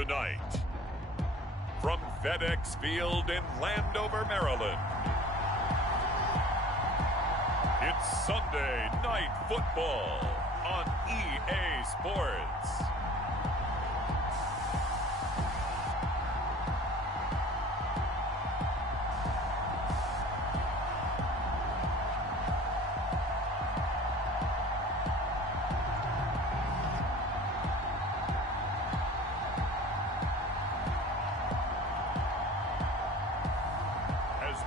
Tonight, from FedEx Field in Landover, Maryland, it's Sunday Night Football on EA Sports.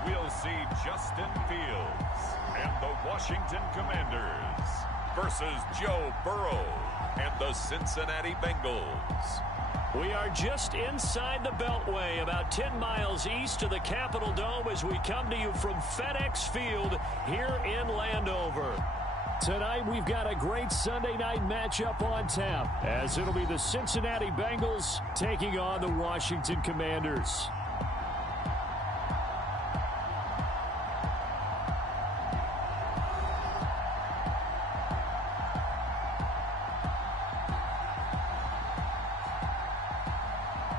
We'll see Justin Fields and the Washington Commanders versus Joe Burrow and the Cincinnati Bengals. We are just inside the Beltway, about 10 miles east of the Capitol Dome as we come to you from FedEx Field here in Landover. Tonight we've got a great Sunday night matchup on tap, as it'll be the Cincinnati Bengals taking on the Washington Commanders.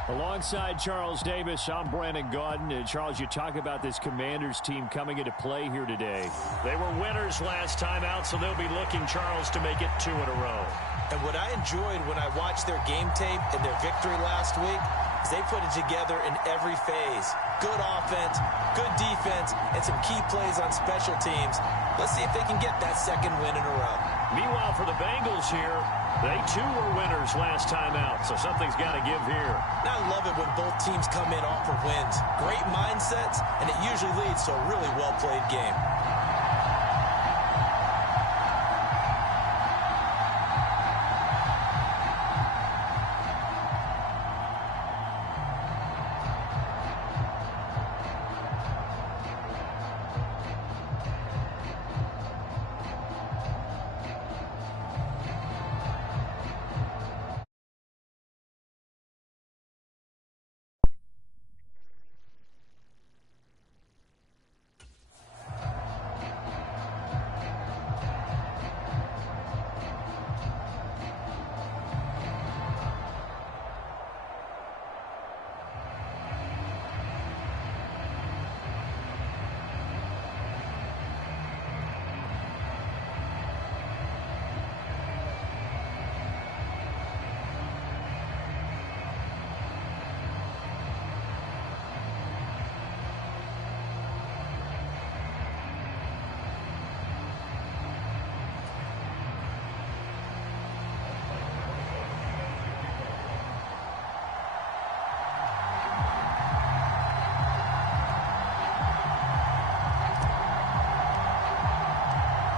Alongside Charles Davis, I'm Brandon Gaudin. And Charles, you talk about this Commanders team coming into play here today. They were winners last time out, so they'll be looking, Charles, to make it 2 in a row. And what I enjoyed when I watched their game tape and their victory last week is they put it together in every phase. Good offense, good defense, and some key plays on special teams. Let's see if they can get that second win in a row. Meanwhile, for the Bengals here, they too were winners last time out, so something's got to give here. I love it when both teams come in off for wins. Great mindsets, and it usually leads to a really well-played game.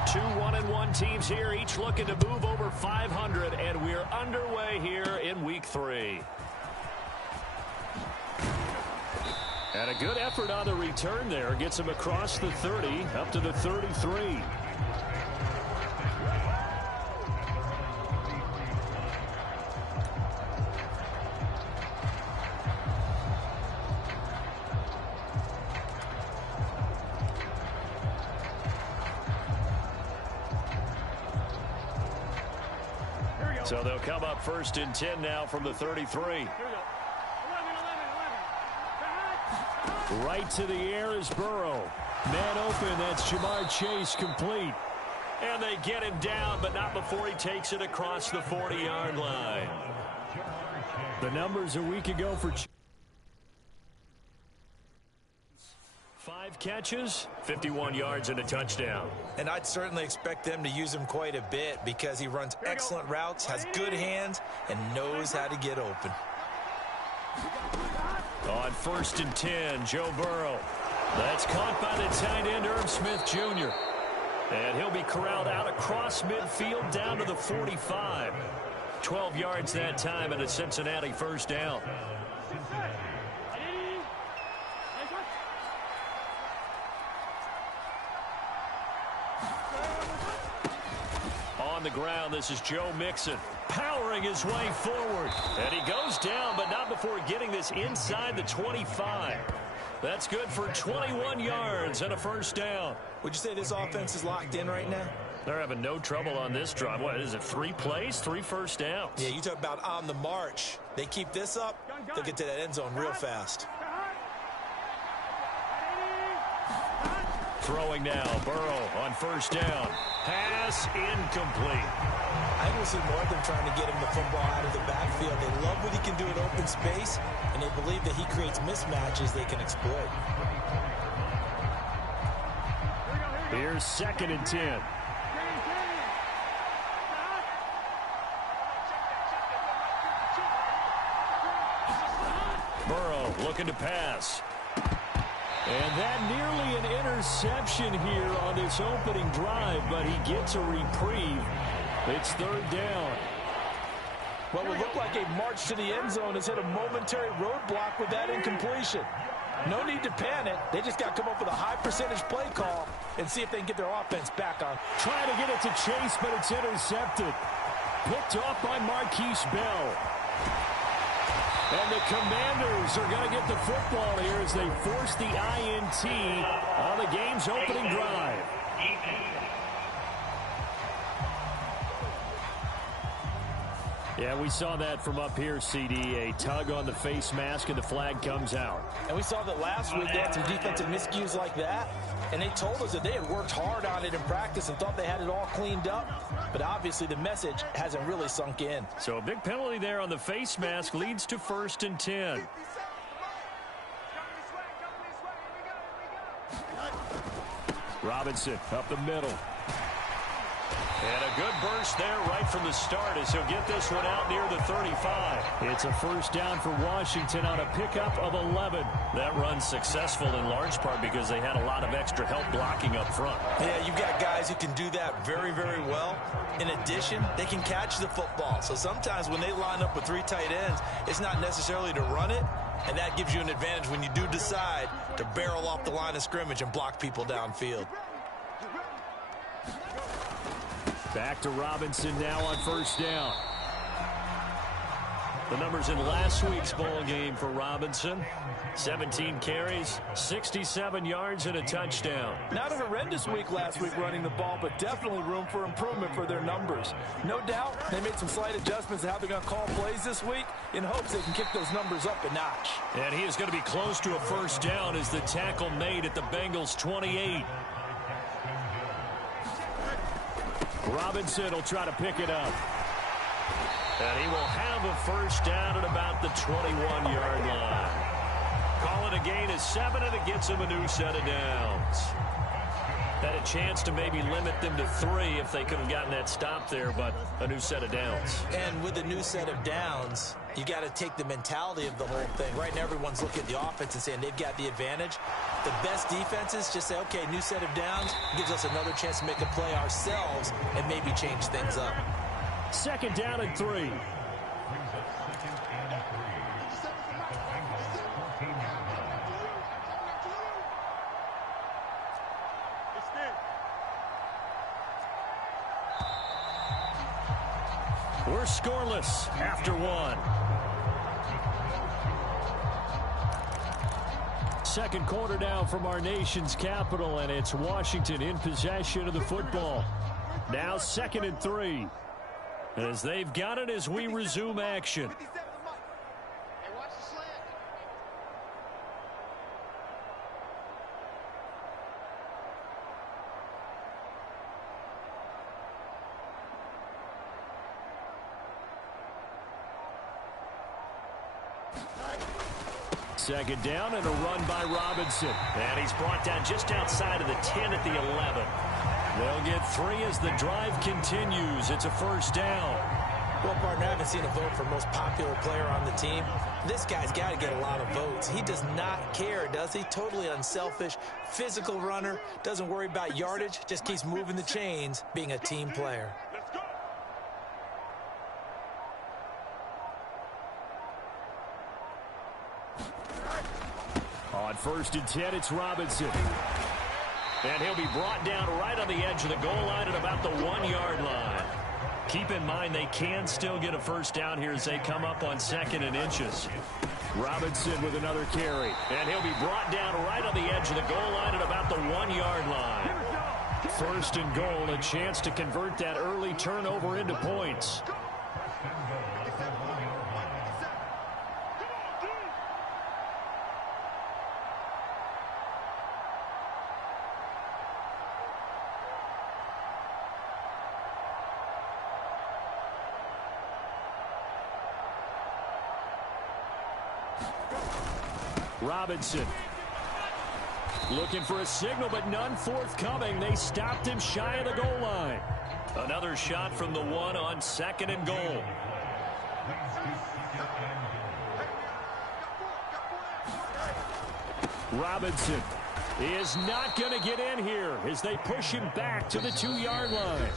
Two 1-1 teams here, each looking to move over 500, and we're underway here in Week 3. And a good effort on the return there. Gets him across the 30, up to the 33. So they'll come up first and 10 now from the 33. Right to the air is Burrow. Man open, that's Jamar Chase complete. And they get him down, but not before he takes it across the 40-yard line. The numbers a week ago for 5 catches, 51 yards, and a touchdown. And I'd certainly expect them to use him quite a bit because he runs excellent routes, has good hands, and knows how to get open. On first and 10, Joe Burrow. That's caught by the tight end, Irv Smith Jr. And he'll be corralled out across midfield down to the 45. 12 yards that time and a Cincinnati first down. On the ground, this is Joe Mixon, powering his way forward. And he goes down, but not before getting this inside the 25. That's good for 21 yards and a first down. Would you say this offense is locked in right now? They're having no trouble on this drive. What is it, 3 plays, 3 first downs? Yeah, you talk about on the march. They keep this up, they'll get to that end zone real fast. Throwing now, Burrow on first down. Pass incomplete. I think we'll see more of them trying to get him the football out of the backfield. They love what he can do in open space, and they believe that he creates mismatches they can exploit. Here's 2nd and 10. Burrow looking to pass. And that nearly an interception here on this opening drive, but he gets a reprieve. It's 3rd down. What would look like a march to the end zone has hit a momentary roadblock with that incompletion. No need to panic. They just got to come up with a high percentage play call and see if they can get their offense back on. Trying to get it to Chase, but it's intercepted. Picked off by Marquise Bell. And the Commanders are going to get the football here as they force the INT on the game's opening drive. Yeah, we saw that from up here, CD. A tug on the face mask, and the flag comes out. And we saw that last week they had some defensive miscues like that. And they told us that they had worked hard on it in practice and thought they had it all cleaned up. But obviously the message hasn't really sunk in. So a big penalty there on the face mask leads to 1st and 10. Robinson up the middle. And a good burst there right from the start as he'll get this one out near the 35. It's a first down for Washington on a pickup of 11. That run's successful in large part because they had a lot of extra help blocking up front. Yeah, you've got guys who can do that very, very well. In addition, they can catch the football. So sometimes when they line up with 3 tight ends, it's not necessarily to run it, and that gives you an advantage when you do decide to barrel off the line of scrimmage and block people downfield. Back to Robinson now on first down. The numbers in last week's ball game for Robinson. 17 carries, 67 yards, and a touchdown. Not a horrendous week last week running the ball, but definitely room for improvement for their numbers. No doubt they made some slight adjustments to how they're going to call plays this week in hopes they can kick those numbers up a notch. And he is going to be close to a first down as the tackle made at the Bengals' 28. Robinson will try to pick it up. And he will have a first down at about the 21-yard line. Call it a gain of 7, and it gets him a new set of downs. Had a chance to maybe limit them to 3 if they could have gotten that stop there, but a new set of downs. And with a new set of downs, you got to take the mentality of the whole thing. Right now, everyone's looking at the offense and saying they've got the advantage. The best defenses just say, okay, new set of downs gives us another chance to make a play ourselves and maybe change things up. 2nd down and 3. We're scoreless after 1. Second quarter now from our nation's capital, and it's Washington in possession of the football. Now 2nd and 3. As they've got it as we resume action. Second down and a run by Robinson. And he's brought down just outside of the 10 at the 11. They'll get 3 as the drive continues. It's a first down. Well, partner, I haven't seen a vote for most popular player on the team. This guy's got to get a lot of votes. He does not care, does he? Totally unselfish, physical runner, doesn't worry about yardage, just keeps moving the chains, being a team player. On 1st and 10, it's Robinson. And he'll be brought down right on the edge of the goal line at about the 1-yard line. Keep in mind they can still get a first down here as they come up on 2nd and inches. Robinson with another carry. And he'll be brought down right on the edge of the goal line at about the 1-yard line. First and goal, a chance to convert that early turnover into points. Robinson looking for a signal, but none forthcoming. They stopped him shy of the goal line. Another shot from the one on 2nd and goal. Robinson is not going to get in here as they push him back to the 2-yard line.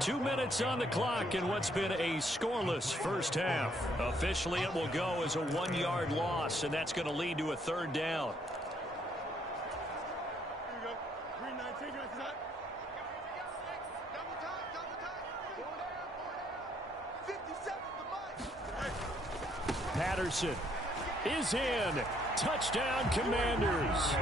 2 minutes on the clock in what's been a scoreless first half. Officially, it will go as a 1-yard loss, and that's going to lead to a 3rd down. Patterson is in. Touchdown, Commanders.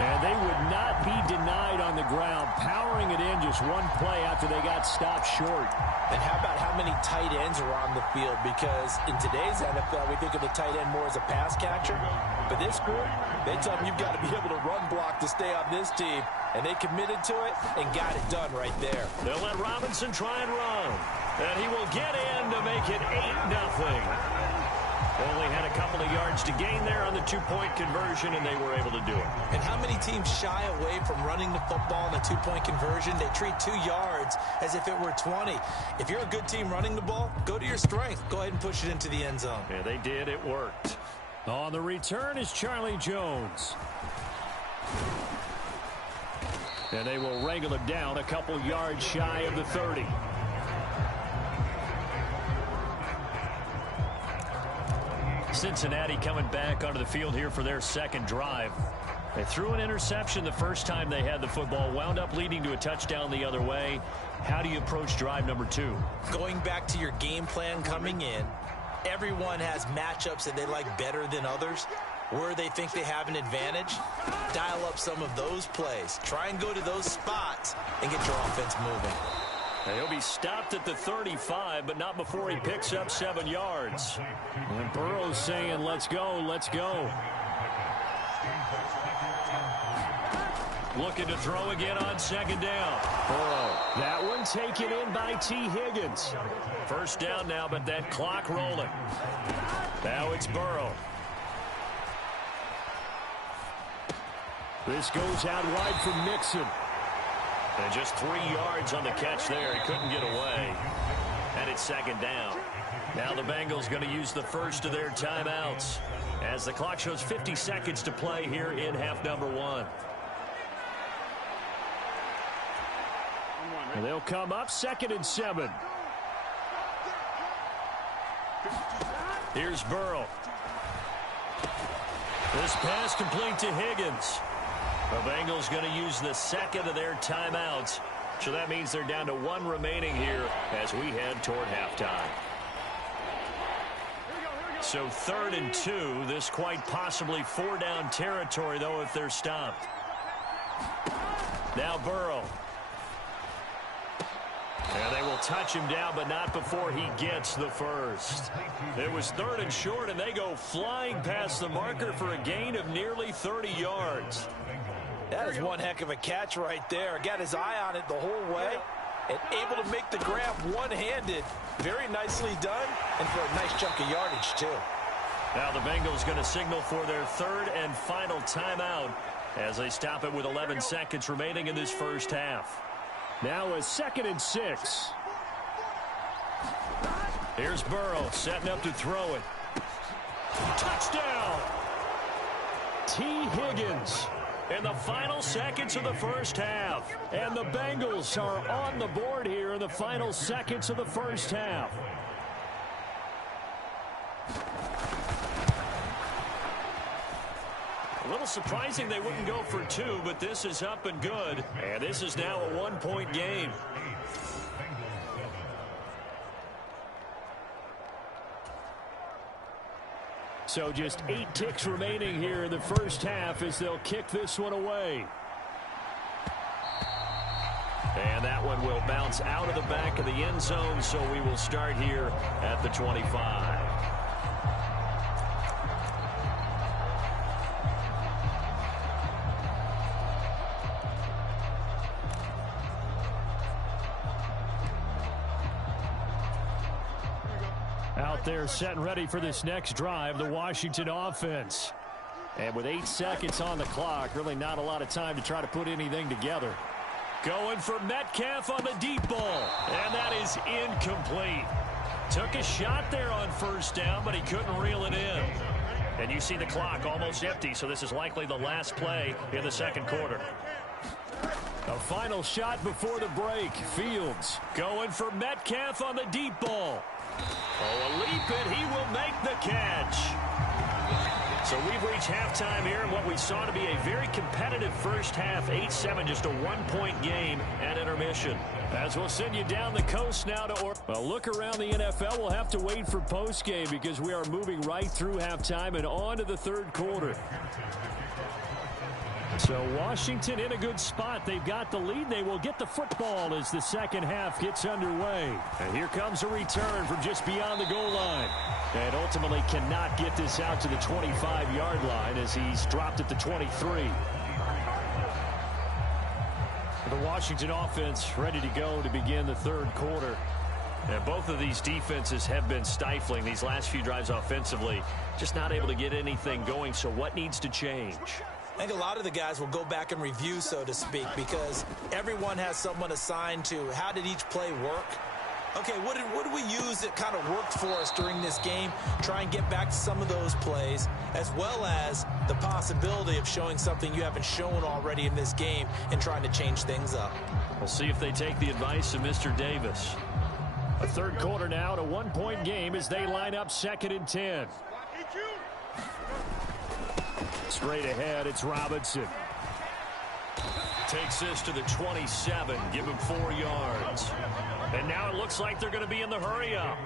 And they would not be denied on the ground, powering it in just one play after they got stopped short. And how about how many tight ends are on the field? Because in today's NFL, we think of the tight end more as a pass catcher. But this group, they tell them you've got to be able to run block to stay on this team. And they committed to it and got it done right there. They'll let Robinson try and run. And he will get in to make it 8-0. Only had a couple of yards to gain there on the 2-point conversion, and they were able to do it. And how many teams shy away from running the football in a 2-point conversion? They treat 2 yards as if it were 20. If you're a good team running the ball, go to your strength. Go ahead and push it into the end zone. Yeah, they did. It worked. On the return is Charlie Jones. And they will wrangle him down a couple yards shy of the 30. Cincinnati coming back onto the field here for their 2nd drive. They threw an interception the first time they had the football, wound up leading to a touchdown the other way. How do you approach drive number 2? Going back to your game plan coming in, everyone has matchups that they like better than others. Where they think they have an advantage, dial up some of those plays. Try and go to those spots and get your offense moving. And he'll be stopped at the 35, but not before he picks up 7 yards. And Burrow's saying, let's go, let's go. Looking to throw again on 2nd down. Burrow. That one taken in by T. Higgins. First down now, but that clock rolling. Now it's Burrow. This goes out wide for Mixon. And just 3 yards on the catch there. He couldn't get away. And it's 2nd down. Now the Bengals going to use the first of their timeouts as the clock shows 50 seconds to play here in half number 1. And they'll come up 2nd and 7. Here's Burrow. This pass complete to Higgins. The Bengals going to use the 2nd of their timeouts. So that means they're down to 1 remaining here as we head toward halftime. So 3rd and 2. This quite possibly 4-down territory, though, if they're stopped. Now Burrow. And they will touch him down, but not before he gets the first. It was 3rd and short, and they go flying past the marker for a gain of nearly 30 yards. That is one heck of a catch right there. Got his eye on it the whole way and able to make the grab one-handed. Very nicely done, and for a nice chunk of yardage, too. Now the Bengals going to signal for their 3rd and final timeout as they stop it with 11 seconds remaining in this first half. Now a 2nd and 6. Here's Burrow setting up to throw it. Touchdown! T. Higgins in the final seconds of the first half. And the Bengals are on the board here in the final seconds of the first half. A little surprising they wouldn't go for 2, but this is up and good. And this is now a 1-point game. So just 8 ticks remaining here in the first half as they'll kick this one away. And that one will bounce out of the back of the end zone, so we will start here at the 25. Out there set and ready for this next drive, the Washington offense. And with 8 seconds on the clock, really not a lot of time to try to put anything together. Going for Metcalf on the deep ball. And that is incomplete. Took a shot there on first down, but he couldn't reel it in. And you see the clock almost empty, so this is likely the last play in the second quarter. A final shot before the break. Fields going for Metcalf on the deep ball. Oh, a leap, and he will make the catch. So we've reached halftime here in what we saw to be a very competitive first half. 8-7, just a 1-point game at intermission. As we'll send you down the coast now to well, look around the NFL. We'll have to wait for postgame because we are moving right through halftime and on to the third quarter. So Washington in a good spot. They've got the lead. They will get the football as the second half gets underway. And here comes a return from just beyond the goal line. And ultimately cannot get this out to the 25-yard line as he's dropped at the 23. The Washington offense ready to go to begin the third quarter. And both of these defenses have been stifling these last few drives offensively. Just not able to get anything going. So what needs to change? I think a lot of the guys will go back and review, so to speak, because everyone has someone assigned to how did each play work. Okay, what did we use that kind of worked for us during this game? Try and get back to some of those plays, as well as the possibility of showing something you haven't shown already in this game and trying to change things up. We'll see if they take the advice of Mr. Davis. A third quarter now, a 1-point game as they line up 2nd and 10. Straight ahead, it's Robinson. Takes this to the 27, give him 4 yards. And now it looks like they're going to be in the hurry up.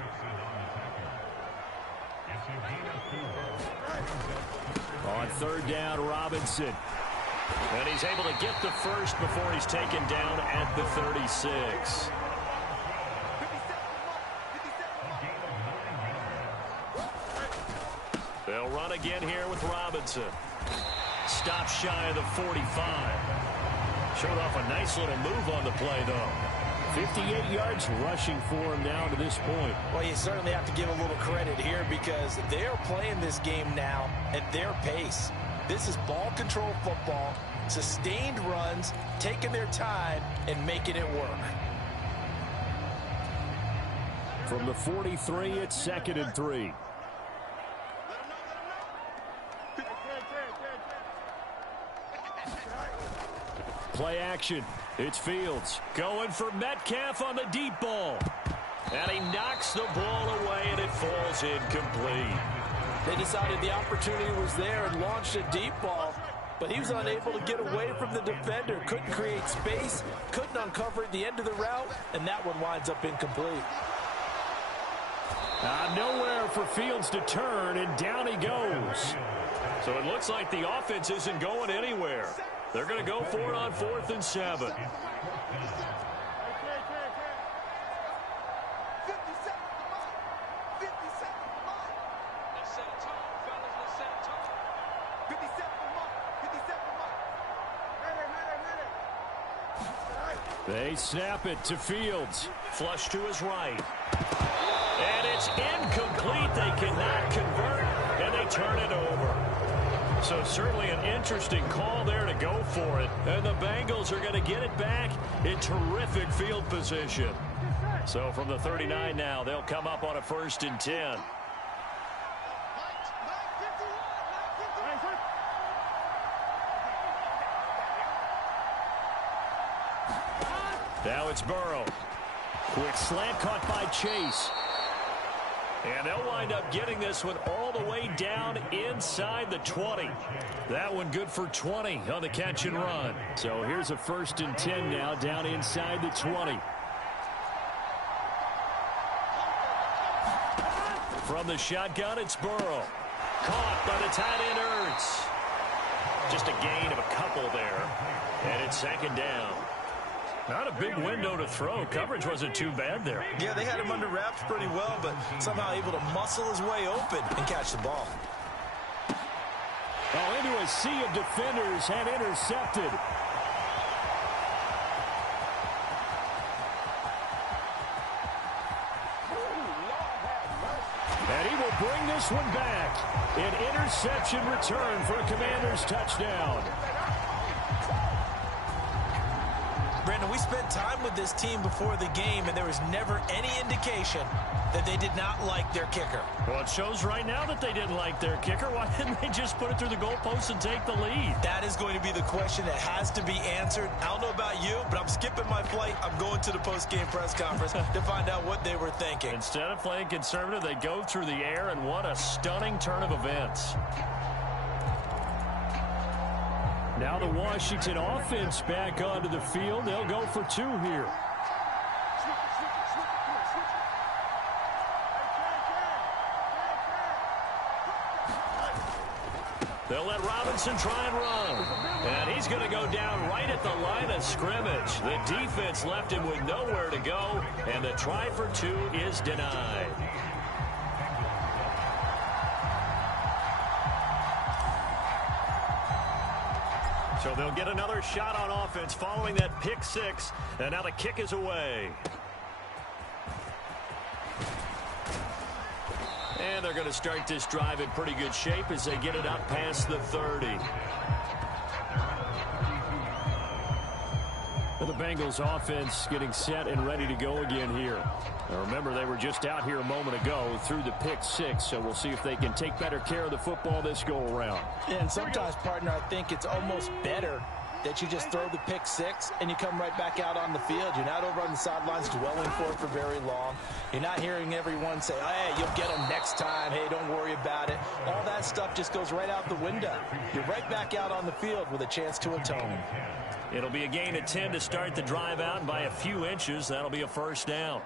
On 3rd down, Robinson. And he's able to get the first before he's taken down at the 36. They'll run again here with Robinson. Stop shy of the 45. Showed off a nice little move on the play, though. 58 yards rushing for him now to this point. Well, you certainly have to give a little credit here because they're playing this game now at their pace. This is ball control football, sustained runs, taking their time, and making it work. From the 43, it's 2nd and 3. Play action. It's Fields going for Metcalf on the deep ball. And he knocks the ball away, and it falls incomplete. They decided the opportunity was there and launched a deep ball, but he was unable to get away from the defender. Couldn't create space, couldn't uncover at the end of the route, and that one winds up incomplete. Nowhere for Fields to turn, and down he goes. So it looks like the offense isn't going anywhere. They're going to go for it on 4th and 7. They snap it to Fields. Flush to his right. And it's incomplete. They cannot convert, and they turn it over. So certainly an interesting call there to go for it. And the Bengals are going to get it back in terrific field position. So from the 39 now, they'll come up on a 1st and 10. Now it's Burrow. Quick slant caught by Chase. And they'll wind up getting this one all the way down inside the 20. That one good for 20 on the catch and run. So here's a 1st and 10 now down inside the 20. From the shotgun, it's Burrow. caught by the tight end Ertz. Just a gain of a couple there. And it's second down. Not a big window to throw. Coverage wasn't too bad there. Yeah, they had him under wraps pretty well, but somehow able to muscle his way open and catch the ball. Oh, into a sea of defenders and intercepted. And he will bring this one back. An interception return for a Commanders touchdown. Brandon, we spent time with this team before the game, and there was never any indication that they did not like their kicker. Well, it shows right now that they didn't like their kicker. Why didn't they just put it through the goalpost and take the lead? That is going to be the question that has to be answered. I don't know about you, but I'm skipping my flight. I'm going to the post-game press conference to find out what they were thinking. Instead of playing conservative, they go through the air, and what a stunning turn of events. Now the Washington offense back onto the field. They'll go for two here. They'll let Robinson try and run. And he's going to go down right at the line of scrimmage. The defense left him with nowhere to go, and the try for two is denied. So they'll get another shot on offense following that pick six, and now the kick is away. And they're going to start this drive in pretty good shape as they get it up past the 30. The Bengals offense getting set and ready to go again here. Now remember, they were just out here a moment ago through the pick six, so we'll see if they can take better care of the football this go-around. Yeah, and sometimes, partner, I think it's almost better that you just throw the pick six and you come right back out on the field. You're not over on the sidelines dwelling for it for very long. You're not hearing everyone say, hey, you'll get them next time. Hey, don't worry about it. All that stuff just goes right out the window. You're right back out on the field with a chance to atone. It'll be a gain of 10 to start the drive out, and by a few inches, that'll be a first down.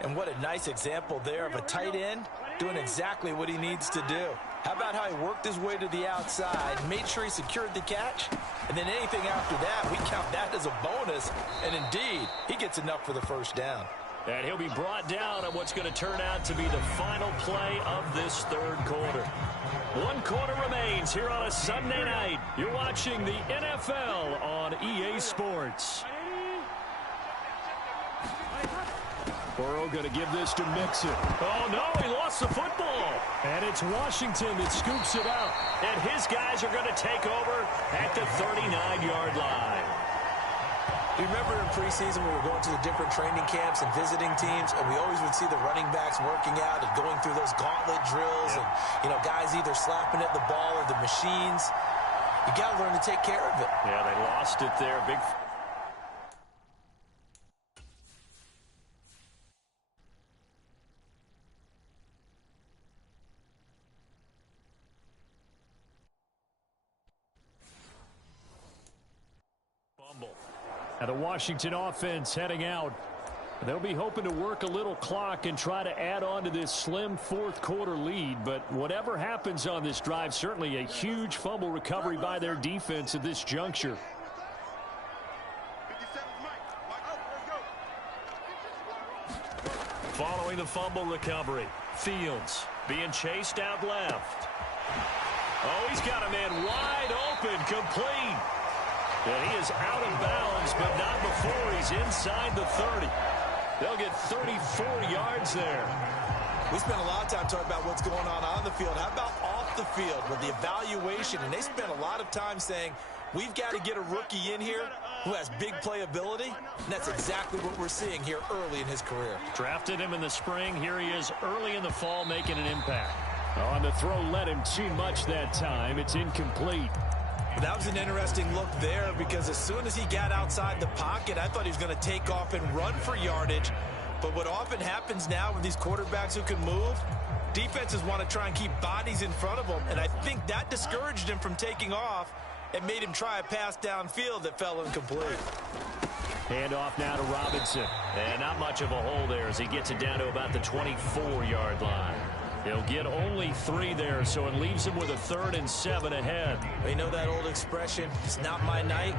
And what a nice example there of a tight end doing exactly what he needs to do. How about how he worked his way to the outside, made sure he secured the catch, and then anything after that, we count that as a bonus. And indeed, he gets enough for the first down. And he'll be brought down on what's going to turn out to be the final play of this third quarter. 1 quarter remains here on a Sunday night. You're watching the NFL on EA Sports. Burrow going to give this to Mixon. Oh, no, he lost the football. And it's Washington that scoops it out. And his guys are going to take over at the 39-yard line. You remember in preseason we were going to the different training camps and visiting teams, and we always would see the running backs working out and going through those gauntlet drills, and, you know, guys either slapping at the ball or the machines. You got to learn to take care of it. Yeah, they lost it there. Big. Now the Washington offense heading out. They'll be hoping to work a little clock and try to add on to this slim fourth quarter lead. But whatever happens on this drive, certainly a huge fumble recovery by their defense at this juncture. Following the fumble recovery, Fields being chased out left. Oh, he's got a man wide open, complete. And he is out of bounds, but not before he's inside the 30. They'll get 34 yards there. We spent a lot of time talking about what's going on the field. How about off the field with the evaluation? And they spent a lot of time saying, we've got to get a rookie in here who has big playability. And that's exactly what we're seeing here early in his career. Drafted him in the spring. Here he is early in the fall making an impact. On the throw led him too much that time. It's incomplete. That was an interesting look there because as soon as he got outside the pocket, I thought he was going to take off and run for yardage. But what often happens now with these quarterbacks who can move, defenses want to try and keep bodies in front of them. And I think that discouraged him from taking off and made him try a pass downfield that fell incomplete. Handoff now to Robinson. And not much of a hole there as he gets it down to about the 24-yard line. He'll get only 3 there, so it leaves him with a 3rd and 7 ahead. You know that old expression, it's not my night?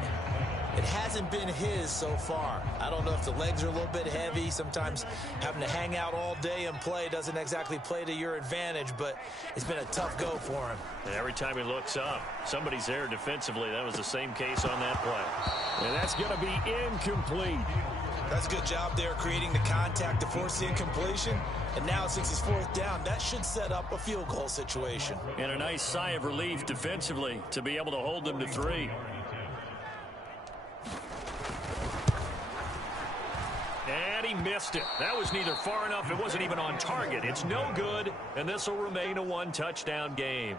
It hasn't been his so far. I don't know if the legs are a little bit heavy. Sometimes having to hang out all day and play doesn't exactly play to your advantage, but it's been a tough go for him. And every time he looks up, somebody's there defensively. That was the same case on that play. And that's going to be incomplete. That's a good job there creating the contact to force the incompletion. And now since it's 4th down, that should set up a field goal situation. And a nice sigh of relief defensively to be able to hold them to 3. And he missed it. That was neither far enough. It wasn't even on target. It's no good, and this will remain a 1-touchdown game.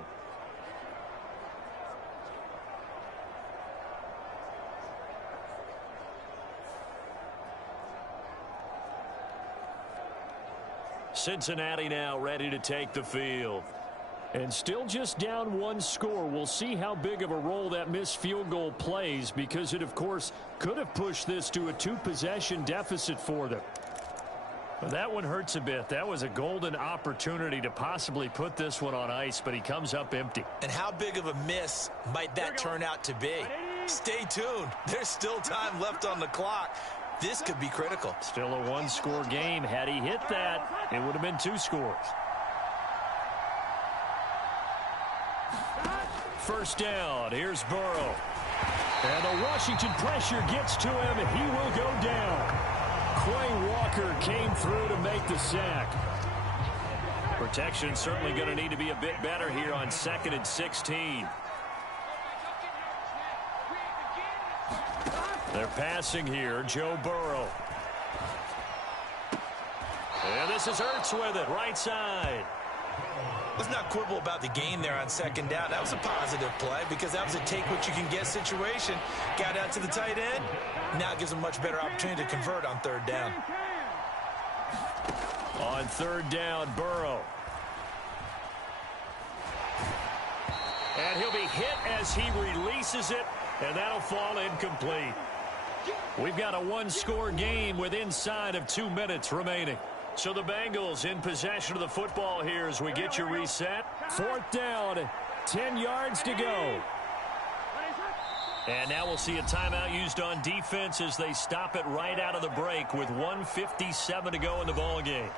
Cincinnati now ready to take the field. And still just down 1 score. We'll see how big of a role that missed field goal plays, because it, of course, could have pushed this to a 2-possession deficit for them. But that one hurts a bit. That was a golden opportunity to possibly put this one on ice, but he comes up empty. And how big of a miss might that turn out to be? Stay tuned. There's still time left on the clock. This could be critical. Still a 1-score game. Had he hit that, it would have been 2 scores. 1st down. Here's Burrow. And the Washington pressure gets to him, and he will go down. Quay Walker came through to make the sack. Protection certainly going to need to be a bit better here on 2nd and 16. They're passing here. Joe Burrow. And this is Ertz with it, right side. Let's not quibble about the gain there on 2nd down. That was a positive play because that was a take-what-you-can-get situation. Got out to the tight end. Now it gives them a much better opportunity to convert on 3rd down. On 3rd down, Burrow. And he'll be hit as he releases it, and that'll fall incomplete. We've got a 1-score game with inside of 2 minutes remaining. So the Bengals in possession of the football here as we get you reset. 4th down, 10 yards to go. And now we'll see a timeout used on defense as they stop it right out of the break with 1:57 to go in the ballgame.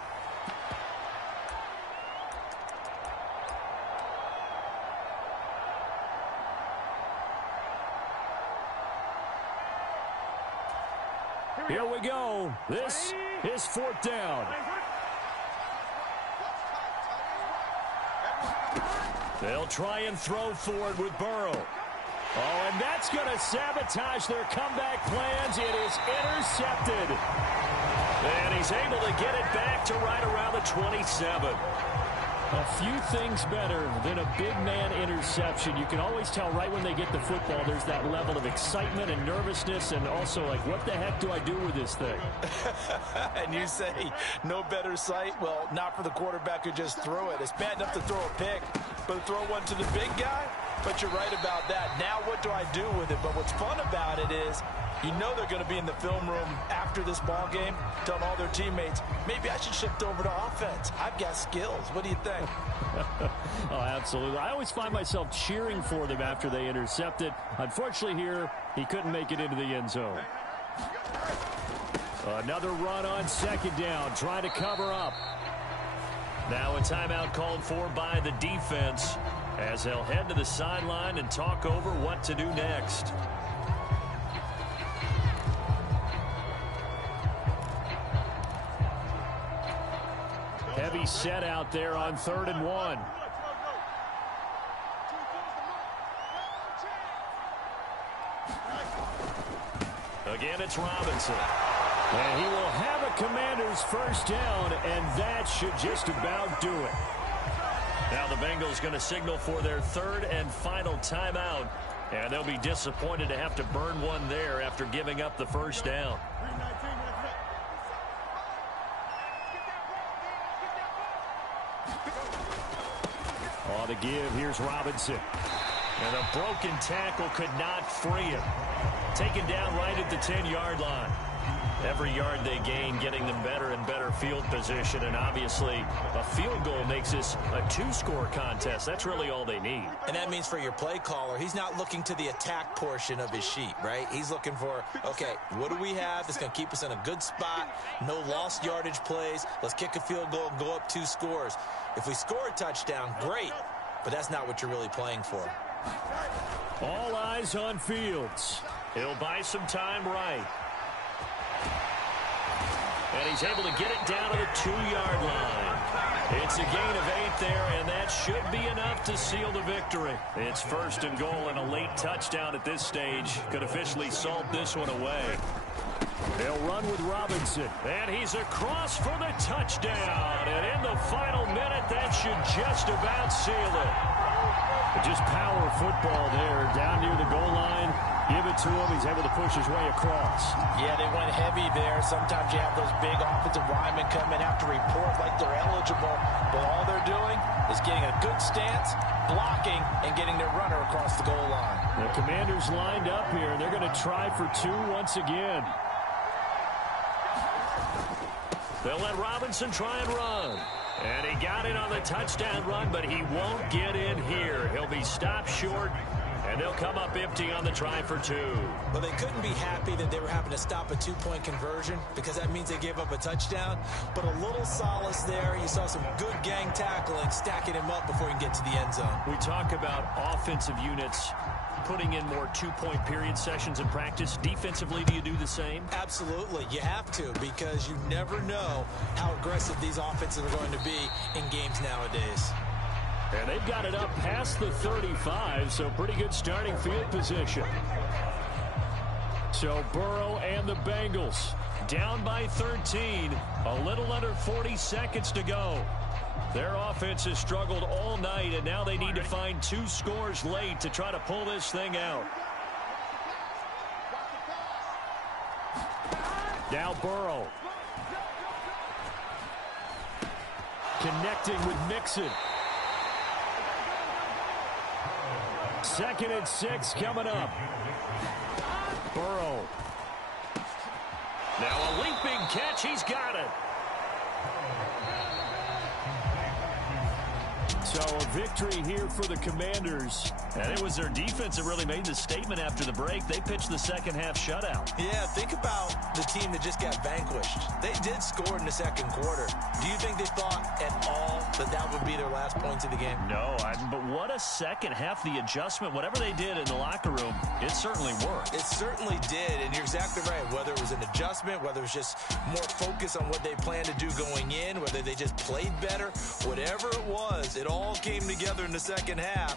Here we go. This is 4th down. They'll try and throw for it with Burrow. Oh, and that's going to sabotage their comeback plans. It is intercepted. And he's able to get it back to right around the 27. A few things better than a big man interception. You can always tell right when they get the football, there's that level of excitement and nervousness, and also like, what the heck do I do with this thing? And you say, no better sight? Well, not for the quarterback who just threw it. It's bad enough to throw a pick, but throw one to the big guy? But you're right about that. Now what do I do with it? But what's fun about it is, you know they're going to be in the film room after this ball game, telling all their teammates, maybe I should shift over to offense. I've got skills. What do you think? Oh, absolutely. I always find myself cheering for them after they intercept it. Unfortunately here, he couldn't make it into the end zone. Another run on 2nd down, trying to cover up. Now a timeout called for by the defense as they'll head to the sideline and talk over what to do next. Heavy set out there on 3rd and 1. Again, it's Robinson. And he will have a Commander's 1st down, and that should just about do it. Now the Bengals going to signal for their 3rd and final timeout, and they'll be disappointed to have to burn one there after giving up the 1st down. On the give, here's Robinson. And a broken tackle could not free him. Taken down right at the 10-yard line. Every yard they gain getting them better and better field position, and obviously a field goal makes this a two-score contest. That's really all they need. And that means for your play caller, he's not looking to the attack portion of his sheet, right? He's looking for, okay, what do we have that's going to keep us in a good spot? No lost yardage plays. Let's kick a field goal and go up 2 scores. If we score a touchdown, great, but that's not what you're really playing for. All eyes on Fields. He'll buy some time right. And he's able to get it down to the 2-yard line. It's a gain of 8 there, and that should be enough to seal the victory. It's 1st and goal, and a late touchdown at this stage could officially salt this one away. They'll run with Robinson, and he's across for the touchdown. And in the final minute, that should just about seal it. Just power football there, down near the goal line. Give it to him. He's able to push his way across. Yeah, they went heavy there. Sometimes you have those big offensive linemen come in, have to report like they're eligible. But all they're doing is getting a good stance, blocking, and getting their runner across the goal line. The Commanders lined up here, and they're going to try for 2 once again. They'll let Robinson try and run. And he got it on the touchdown run, but he won't get in here. He'll be stopped short. And they'll come up empty on the try for 2. Well, they couldn't be happy that they were having to stop a 2-point conversion because that means they gave up a touchdown. But a little solace there. You saw some good gang tackling, stacking him up before he can get to the end zone. We talk about offensive units putting in more 2-point period sessions in practice. Defensively, do you do the same? Absolutely. You have to, because you never know how aggressive these offenses are going to be in games nowadays. And they've got it up past the 35, so pretty good starting field position. So Burrow and the Bengals down by 13, a little under 40 seconds to go. Their offense has struggled all night, and now they need to find 2 scores late to try to pull this thing out. Now Burrow. Connecting with Mixon. 2nd and 6 coming up. Burrow. Now a leaping catch. He's got it. So a victory here for the Commanders. And it was their defense that really made the statement after the break. They pitched the second-half shutout. Yeah, think about the team that just got vanquished. They did score in the 2nd quarter. Do you think they thought at all that that would be their last points of the game? No, but what a second half. The adjustment, whatever they did in the locker room, it certainly worked. It certainly did, and you're exactly right. Whether it was an adjustment, whether it was just more focus on what they planned to do going in, whether they just played better, whatever it was, it all came together in the 2nd half.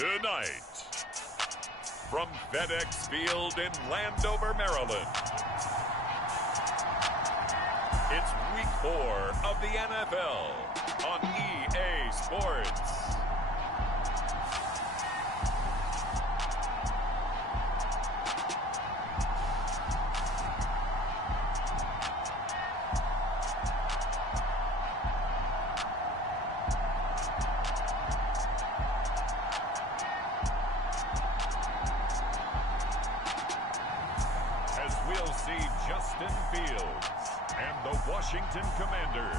Tonight, from FedEx Field in Landover, Maryland, it's Week 4 of the NFL on EA Sports. Washington Commanders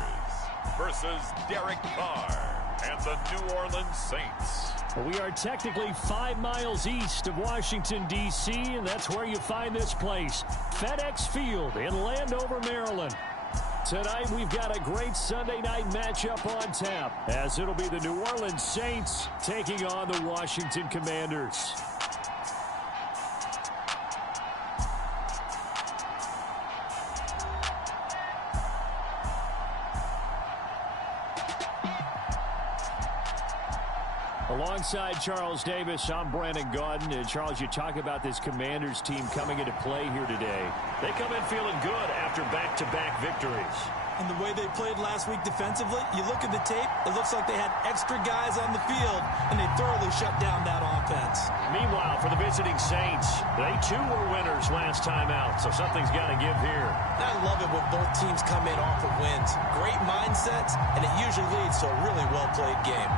versus Derek Carr and the New Orleans Saints. We are technically 5 miles east of Washington, D.C., and that's where you find this place, FedEx Field in Landover, Maryland. Tonight, we've got a great Sunday night matchup on tap, as it'll be the New Orleans Saints taking on the Washington Commanders. Alongside Charles Davis, I'm Brandon Gaudin. And Charles, you talk about this Commanders team coming into play here today. They come in feeling good after back-to-back victories. And the way they played last week defensively, you look at the tape, it looks like they had extra guys on the field, and they thoroughly shut down that offense. Meanwhile, for the visiting Saints, they too were winners last time out, so something's got to give here. And I love it when both teams come in off of wins. Great mindsets, and it usually leads to a really well-played game.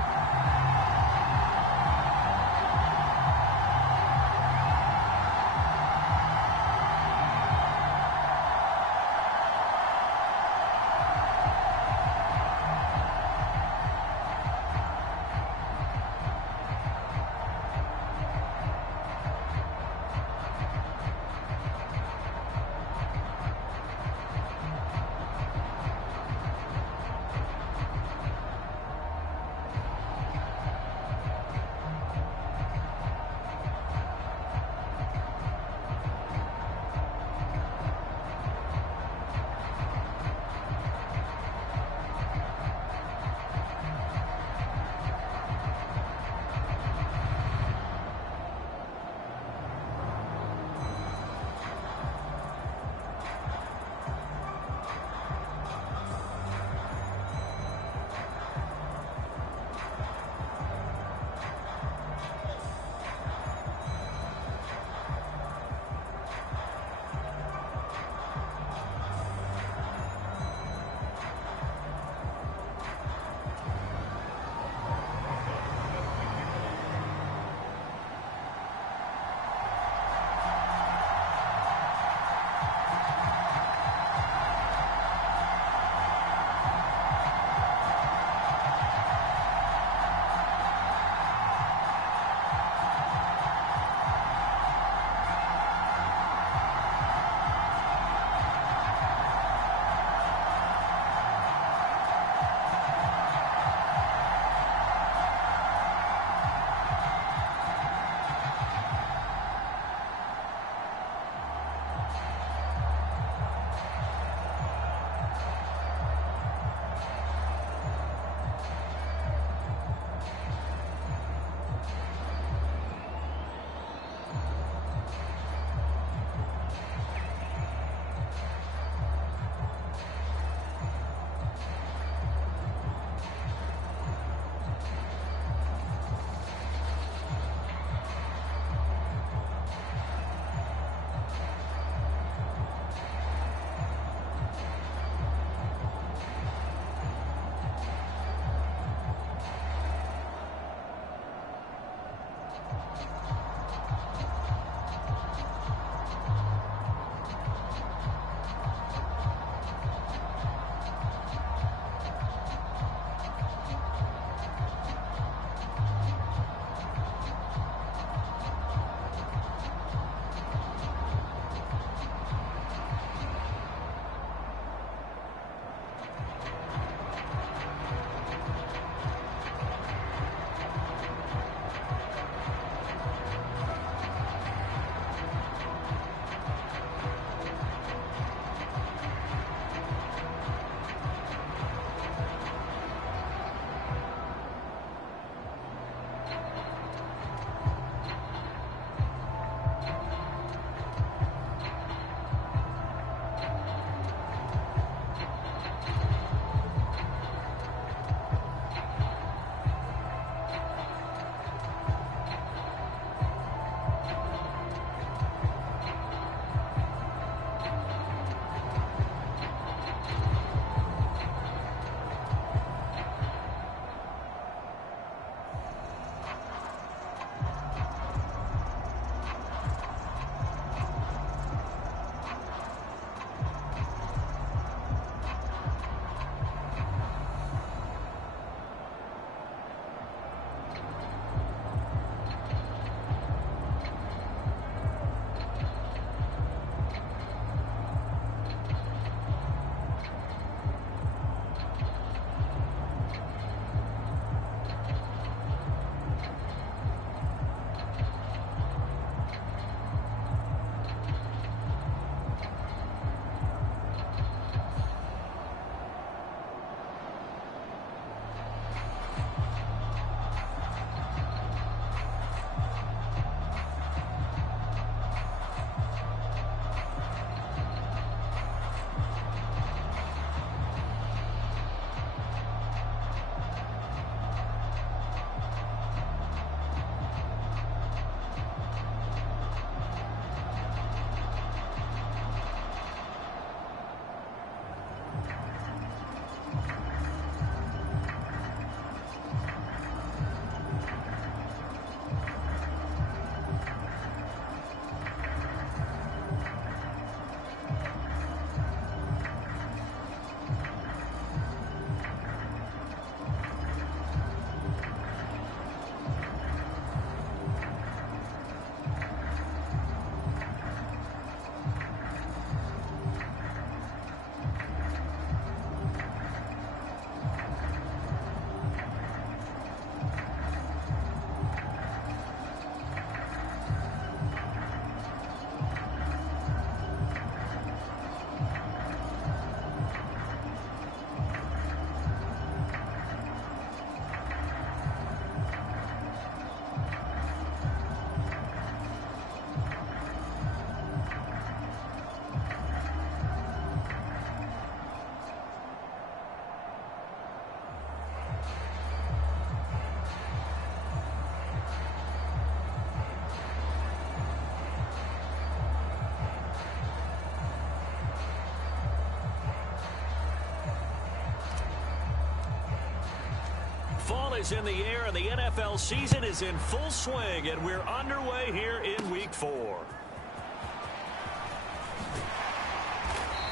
is in the air, and the NFL season is in full swing, and we're underway here in Week 4.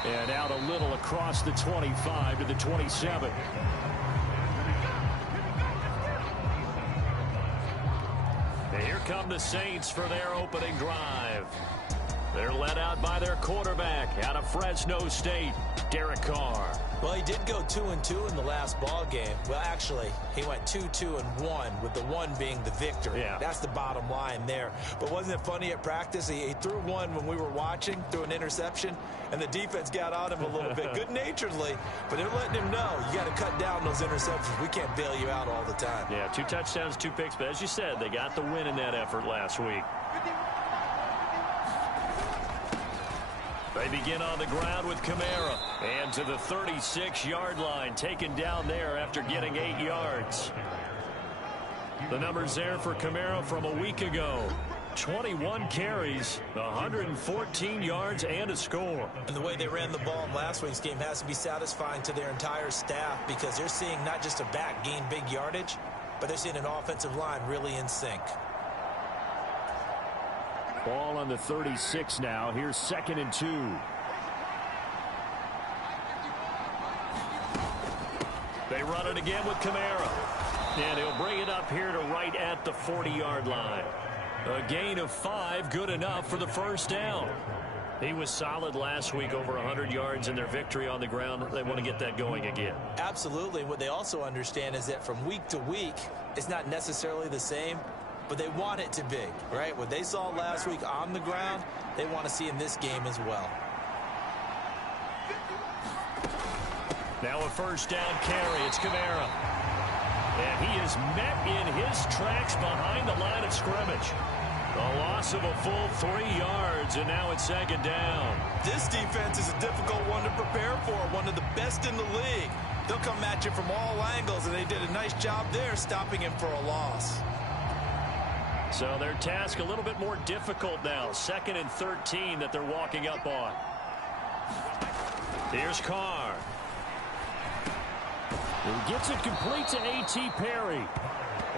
And out a little across the 25 to the 27. And here come the Saints for their opening drive. They're led out by their quarterback out of Fresno State, Derek Carr. Well, he did go 2-2 in the last ball game. Well, actually, he went 2-2-1, with the one being the victory. Yeah. That's the bottom line there. But wasn't it funny at practice? He threw one when we were watching, threw an interception, and the defense got on him a little bit, good-naturedly. But they're letting him know, you got to cut down those interceptions. We can't bail you out all the time. Yeah, 2 touchdowns, 2 picks. But as you said, they got the win in that effort last week. They begin on the ground with Kamara. And to the 36-yard line, taken down there after getting 8 yards. The numbers there for Kamara from a week ago. 21 carries, 114 yards, and a score. And the way they ran the ball in last week's game has to be satisfying to their entire staff, because they're seeing not just a back gain big yardage, but they're seeing an offensive line really in sync. Ball on the 36 now. Here's 2nd and 2. They run it again with Kamara. And he'll bring it up here to right at the 40-yard line. A gain of 5, good enough for the first down. He was solid last week, over 100 yards in their victory on the ground. They want to get that going again. Absolutely. What they also understand is that from week to week, it's not necessarily the same, but they want it to be, right? What they saw last week on the ground, they want to see in this game as well. Now a first down carry. It's Kamara. And he is met in his tracks behind the line of scrimmage. A loss of a full 3 yards, and now it's 2nd down. This defense is a difficult one to prepare for, one of the best in the league. They'll come at you from all angles, and they did a nice job there stopping him for a loss. So their task a little bit more difficult now. 2nd and 13 that they're walking up on. Here's Carr. He gets it complete to A.T. Perry.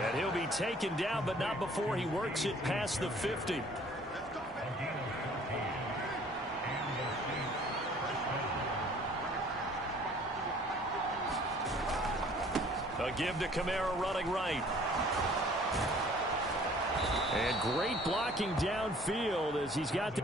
And he'll be taken down, but not before he works it past the 50. A give to Kamara running right. And great blocking downfield as he's got the...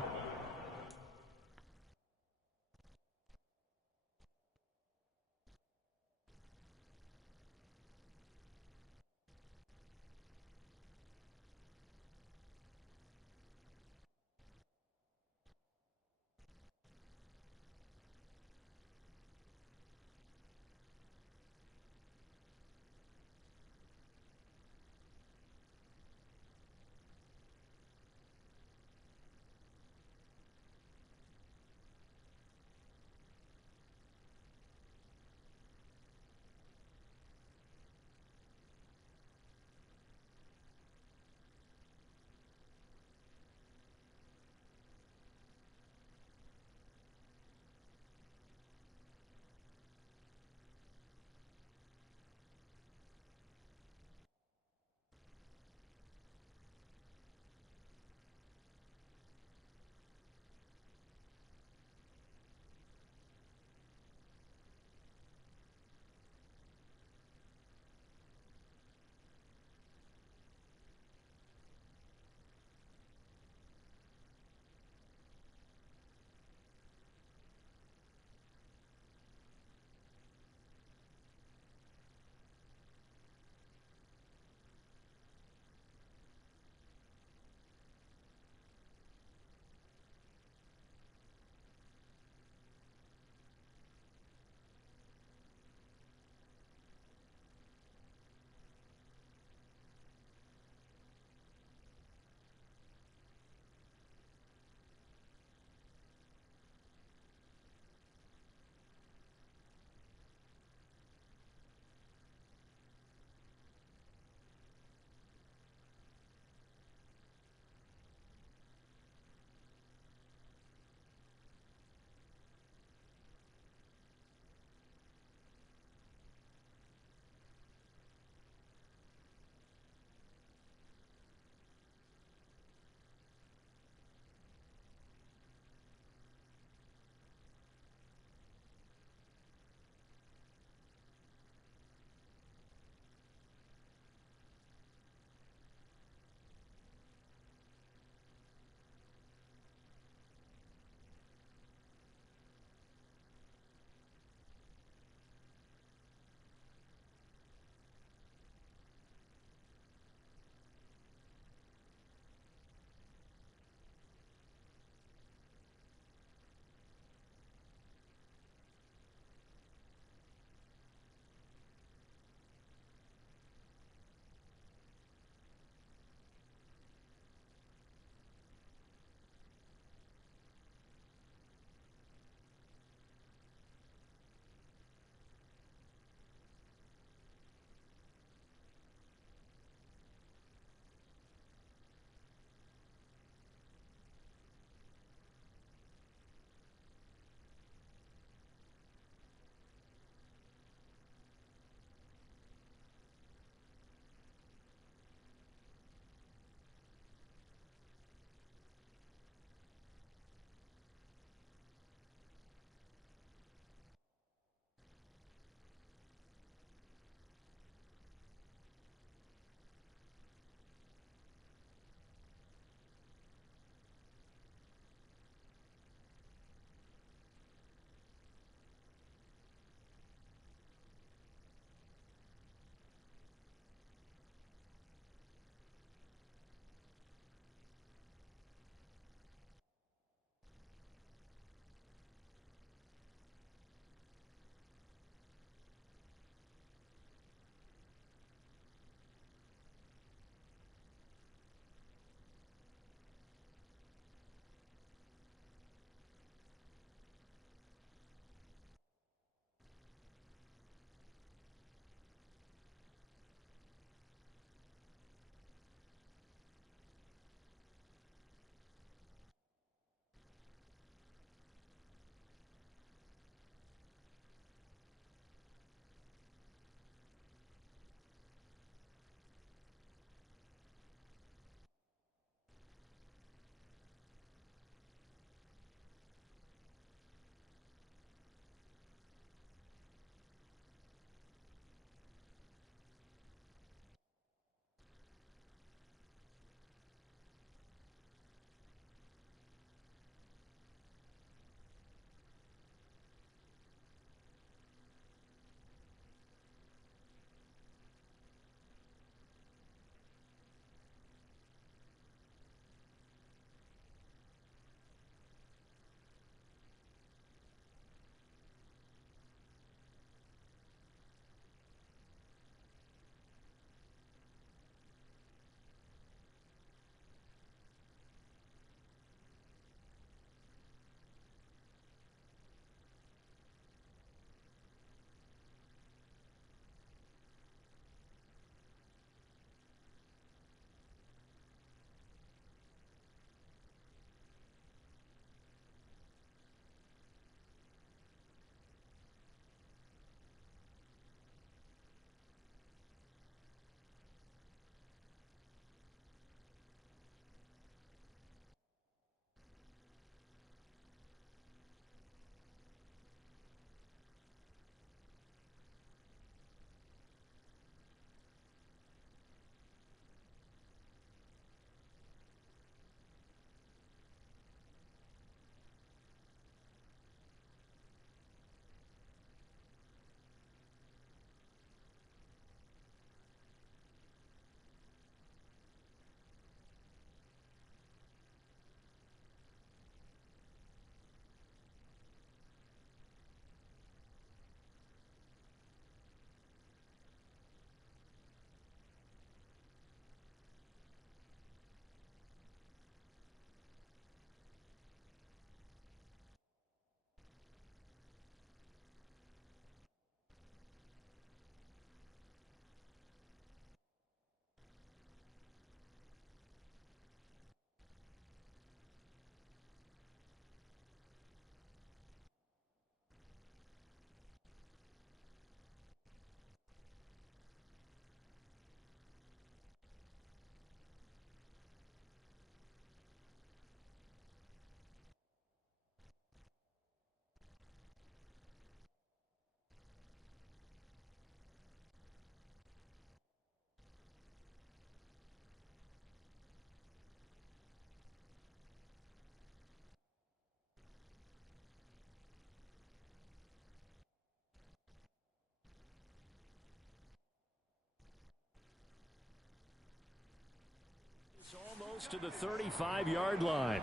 It's almost to the 35-yard line.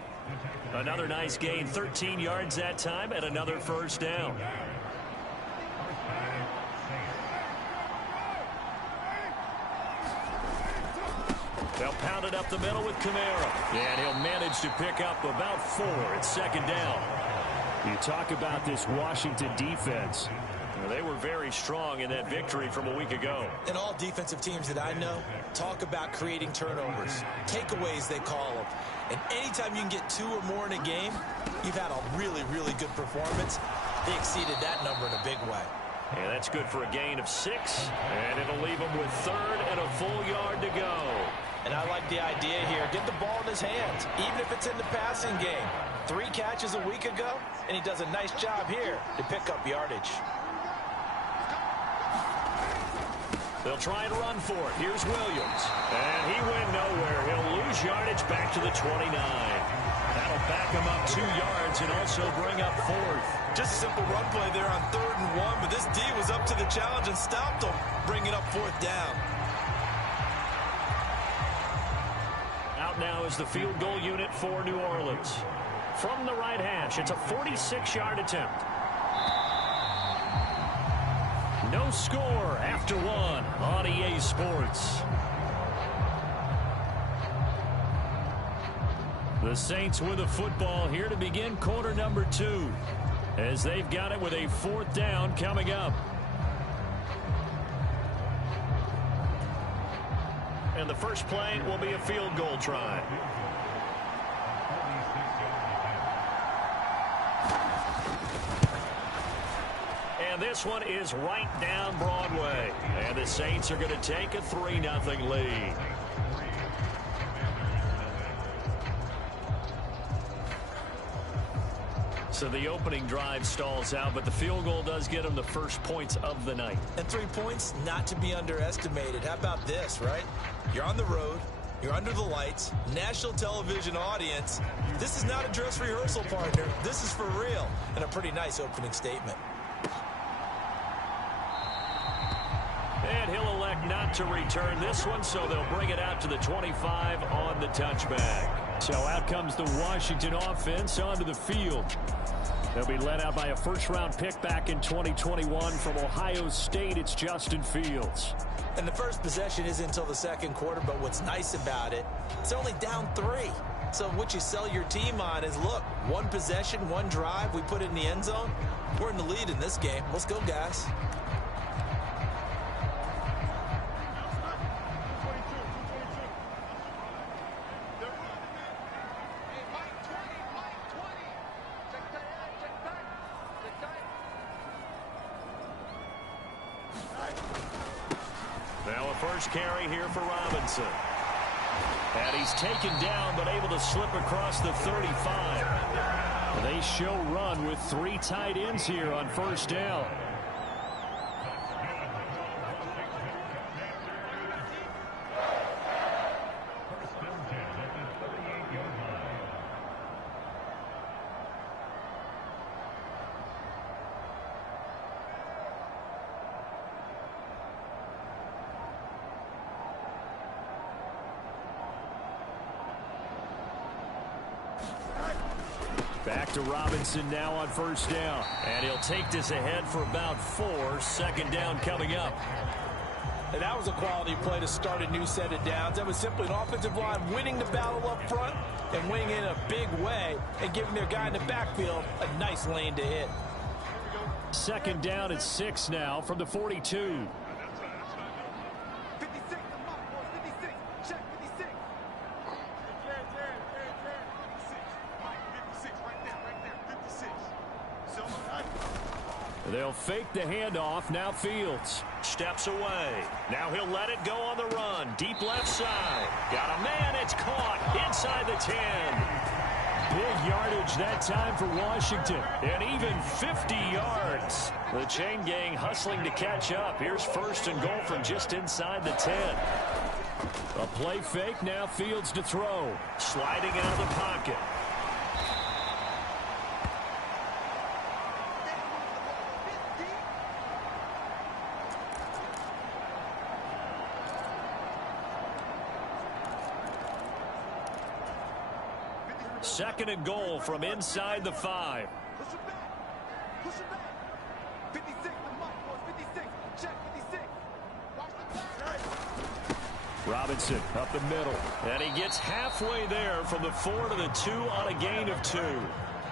Another nice gain, 13 yards that time, and another first down. They'll pound it up the middle with Kamara. And he'll manage to pick up about 4 at second down. You talk about this Washington defense. They were very strong in that victory from a week ago. And all defensive teams that I know talk about creating turnovers. Takeaways, they call them. And anytime you can get 2 or more in a game, you've had a really, really good performance. They exceeded that number in a big way. And that's good for a gain of 6. And it'll leave him with 3rd and a full yard to go. And I like the idea here. Get the ball in his hands, even if it's in the passing game. 3 catches a week ago, and he does a nice job here to pick up yardage. They'll try and run for it. Here's Williams. And he went nowhere. He'll lose yardage back to the 29. That'll back him up 2 yards and also bring up 4th. Just a simple run play there on 3rd and 1, but this D was up to the challenge and stopped him, bringing up 4th down. Out now is the field goal unit for New Orleans. From the right hash, it's a 46-yard attempt. No score after 1 on EA Sports. The Saints with the football here to begin quarter number 2, as they've got it with a 4th down coming up. And the first play will be a field goal try. And this one is right down Broadway. And the Saints are going to take a 3-0 lead. So the opening drive stalls out, but the field goal does get them the first points of the night. And 3 points, not to be underestimated. How about this, right? You're on the road. You're under the lights. National television audience. This is not a dress rehearsal, partner. This is for real. And a pretty nice opening statement. And he'll elect not to return this one, so they'll bring it out to the 25 on the touchback. So out comes the Washington offense onto the field. They'll be led out by a first-round pick back in 2021 from Ohio State. It's Justin Fields. And the first possession isn't until the second quarter, but what's nice about it, it's only down 3. So what you sell your team on is, look, 1 possession, 1 drive, we put it in the end zone. We're in the lead in this game. Let's go, guys. Now a first carry here for Robinson. And he's taken down, but able to slip across the 35. They show run with 3 tight ends here on first down. Back to Robinson now on first down. And he'll take this ahead for about 4. Second down coming up. And that was a quality play to start a new set of downs. That was simply an offensive line winning the battle up front and winning in a big way and giving their guy in the backfield a nice lane to hit. Second down at 6 now from the 42. They'll fake the handoff. Now Fields steps away. Now he'll let it go on the run. Deep left side. Got a man. It's caught inside the 10. Big yardage that time for Washington. And even 50 yards. The chain gang hustling to catch up. Here's first and goal from just inside the 10. A play fake. Now Fields to throw. Sliding out of the pocket. Second and goal from inside the 5. Push it back. Push it back. 56, the mark, boys. 56. Check 56. Watch the back. Robinson up the middle. And he gets halfway there from the 4 to the 2 on a gain of 2.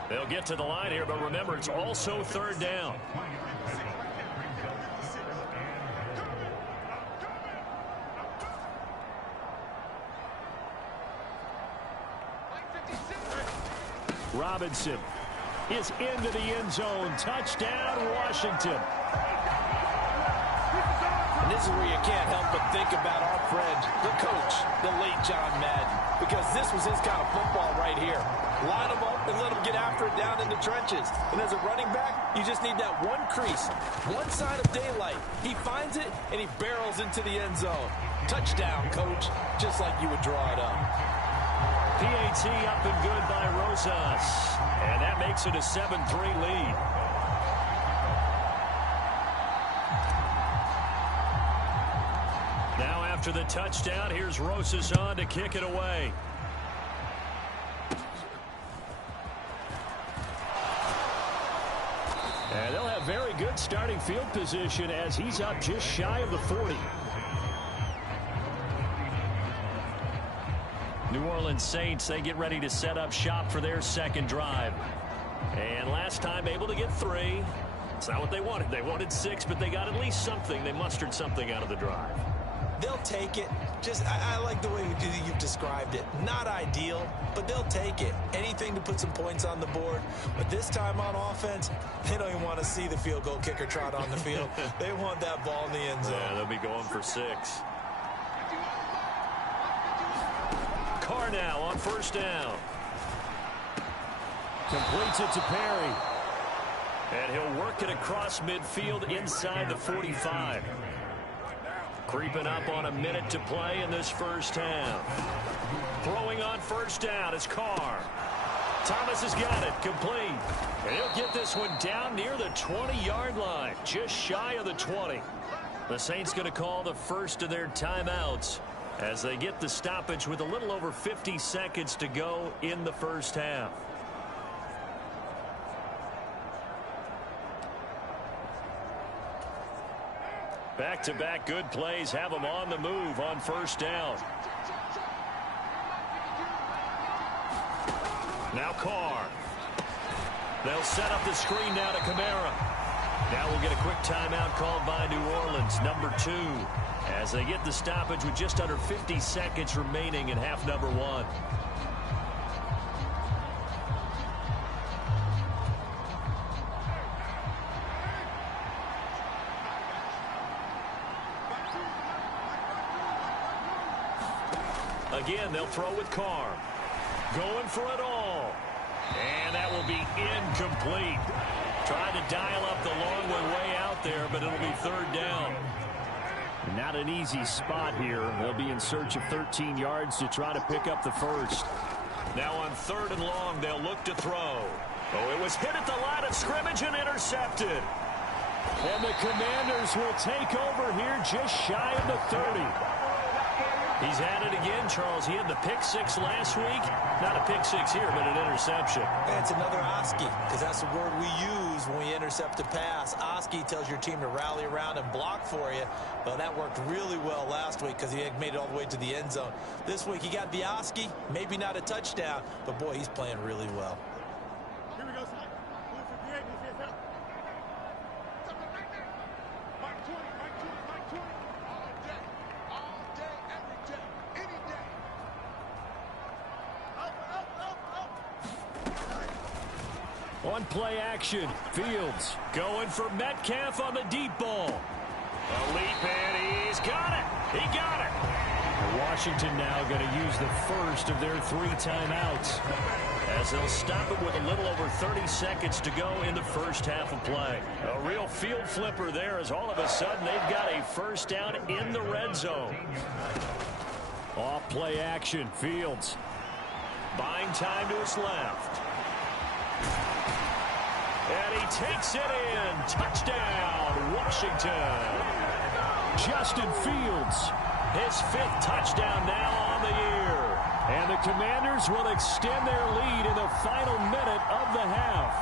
They'll get to the line here, but remember, it's also third down. Robinson is into the end zone. Touchdown, Washington. And this is where you can't help but think about our friend, the coach, the late John Madden, because this was his kind of football right here. Line them up and let them get after it down in the trenches. And as a running back, you just need that one crease, one sign of daylight. He finds it, and he barrels into the end zone. Touchdown, coach, just like you would draw it up. PAT up and good by Rosas. And that makes it a 7-3 lead. Now after the touchdown, here's Rosas on to kick it away. And they'll have very good starting field position as he's up just shy of the 40. New Orleans Saints, they get ready to set up shop for their second drive. And last time able to get 3. It's not what they wanted. They wanted 6, but they got at least something. They mustered something out of the drive. They'll take it. I like the way you've described it. Not ideal, but they'll take it. Anything to put some points on the board. But this time on offense, they don't even want to see the field goal kicker trot on the field. They want that ball in the end zone. Yeah, they'll be going for 6. Carr now on first down. Completes it to Perry. And he'll work it across midfield inside the 45. Creeping up on a minute to play in this first half. Throwing on first down is Carr. Thomas has got it. Complete. And he'll get this one down near the 20-yard line. Just shy of the 20. The Saints going to call the first of their timeouts as they get the stoppage with a little over 50 seconds to go in the first half. Back-to-back good plays have them on the move on first down. Now Carr. They'll set up the screen now to Kamara. Now we'll get a quick timeout called by New Orleans, number 2, as they get the stoppage with just under 50 seconds remaining in half number 1. Again, they'll throw with Carr. Going for it all. And that will be incomplete. Trying to dial up the long way out there, but it'll be third down. Not an easy spot here. They'll be in search of 13 yards to try to pick up the first. Now on third and long, they'll look to throw. Oh, it was hit at the line of scrimmage and intercepted. And the Commanders will take over here just shy of the 30. He's at it again, Charles. He had the pick 6 last week. Not a pick 6 here, but an interception. And it's another Oski, because that's the word we use when we intercept a pass. Oski tells your team to rally around and block for you. Well, that worked really well last week because he had made it all the way to the end zone. This week he got the Oski, maybe not a touchdown, but boy, he's playing really well. Here we go, son. Move for behavior. Mike 20, Mike 20. All day, every day, any day. Up. On play action, Fields going for Metcalf on the deep ball. A leap, and he's got it. He got it. Washington now going to use the first of their 3 timeouts as they'll stop it with a little over 30 seconds to go in the first half of play. A real field flipper there as all of a sudden they've got a first down in the red zone. Off play action, Fields. Buying time to his left. And he takes it in. Touchdown, Washington. Justin Fields, his 5th touchdown now on the year. And the Commanders will extend their lead in the final minute of the half.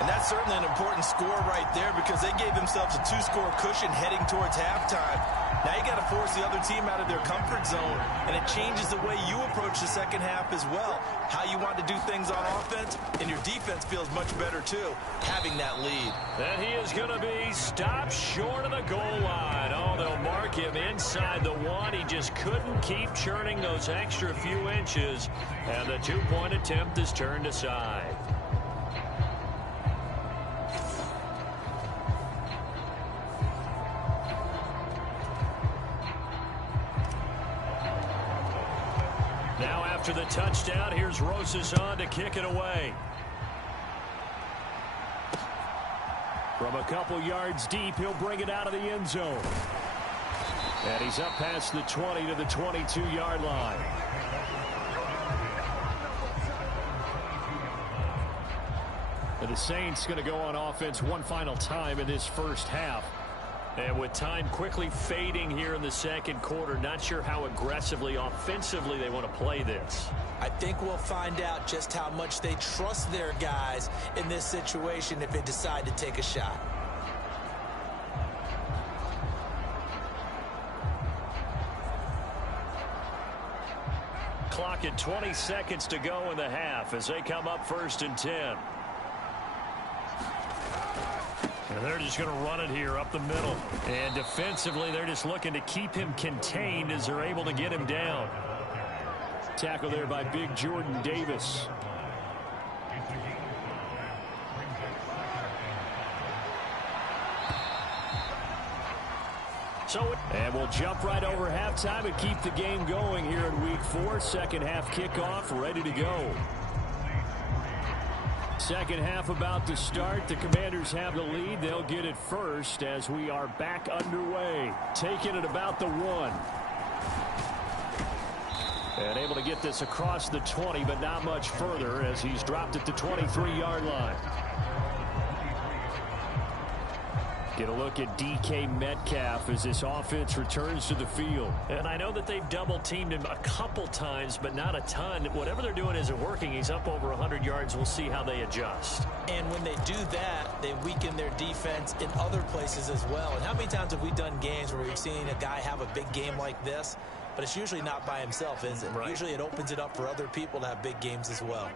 And that's certainly an important score right there because they gave themselves a 2-score cushion heading towards halftime. Now you got to force the other team out of their comfort zone, and it changes the way you approach the second half as well. How you want to do things on offense, and your defense feels much better too, having that lead. And he is going to be stopped short of the goal line. Oh, they'll mark him inside the 1. He just couldn't keep churning those extra few inches, and the 2-point attempt is turned aside. Now after the touchdown, here's Rosas on to kick it away. From a couple yards deep, he'll bring it out of the end zone. And he's up past the 20 to the 22-yard line. And the Saints going to go on offense one final time in this first half. And with time quickly fading here in the second quarter, not sure how aggressively, offensively they want to play this. I think we'll find out just how much they trust their guys in this situation if they decide to take a shot. Clock at 20 seconds to go in the half as they come up 1st and 10. And they're just going to run it here up the middle. And defensively, they're just looking to keep him contained as they're able to get him down. Tackle there by big Jordan Davis. And we'll jump right over halftime and keep the game going here in Week 4. Second half kickoff ready to go. Second half about to start. The Commanders have the lead. They'll get it first as we are back underway. Taking it about the 1. And able to get this across the 20, but not much further as he's dropped at the 23-yard line. Get a look at DK Metcalf as this offense returns to the field. And I know that they've double-teamed him a couple times, but not a ton. Whatever they're doing isn't working. He's up over 100 yards. We'll see how they adjust. And when they do that, they weaken their defense in other places as well. And how many times have we done games where we've seen a guy have a big game like this? But it's usually not by himself, is it? Right. Usually it opens it up for other people to have big games as well.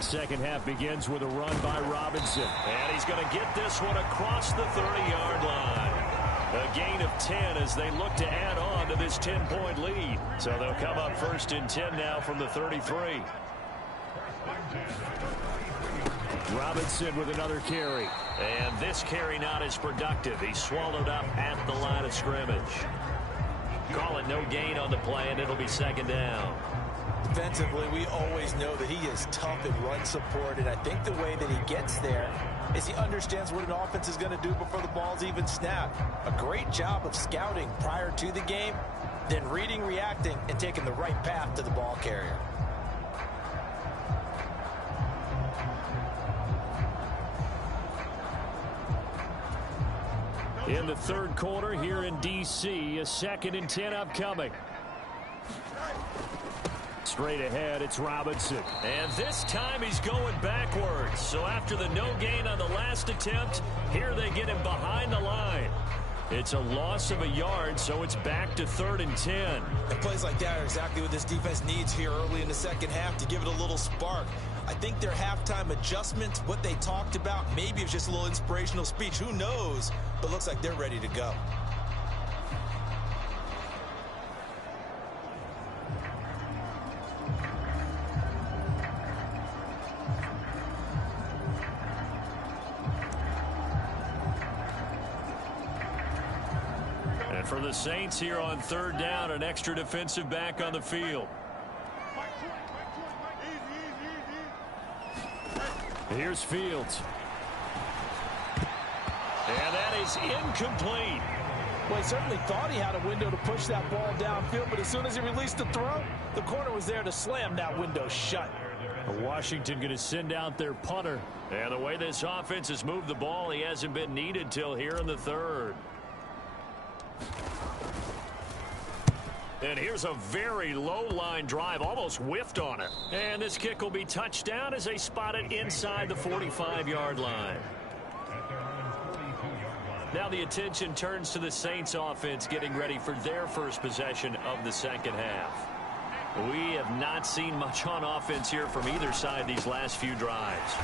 Second half begins with a run by Robinson. And he's going to get this one across the 30-yard line. A gain of 10 as they look to add on to this 10-point lead. So they'll come up 1st and 10 now from the 33. Robinson with another carry. And this carry not as productive. He's swallowed up at the line of scrimmage. Call it no gain on the play, and it'll be 2nd down. Defensively, we always know that he is tough in run support, and I think the way that he gets there is he understands what an offense is going to do before the ball's even snapped. A great job of scouting prior to the game, then reading, reacting, and taking the right path to the ball carrier. In the third quarter here in D.C., a 2nd and 10 upcoming. Straight ahead, it's Robinson. And this time he's going backwards. So after the no gain on the last attempt, here they get him behind the line. It's a loss of a yard, so it's back to 3rd and 10. And plays like that are exactly what this defense needs here early in the second half to give it a little spark. I think their halftime adjustments, what they talked about, maybe it's just a little inspirational speech. Who knows? But looks like they're ready to go. And for the Saints here on 3rd down, an extra defensive back on the field. Here's Fields. And that is incomplete. Well, he certainly thought he had a window to push that ball downfield, but as soon as he released the throw, the corner was there to slam that window shut. Washington going to send out their punter. And the way this offense has moved the ball, he hasn't been needed till here in the third. And here's a very low-line drive, almost whiffed on it. And this kick will be touched down as they spot it inside the 45-yard line. Now the attention turns to the Saints offense getting ready for their first possession of the second half. We have not seen much on offense here from either side these last few drives.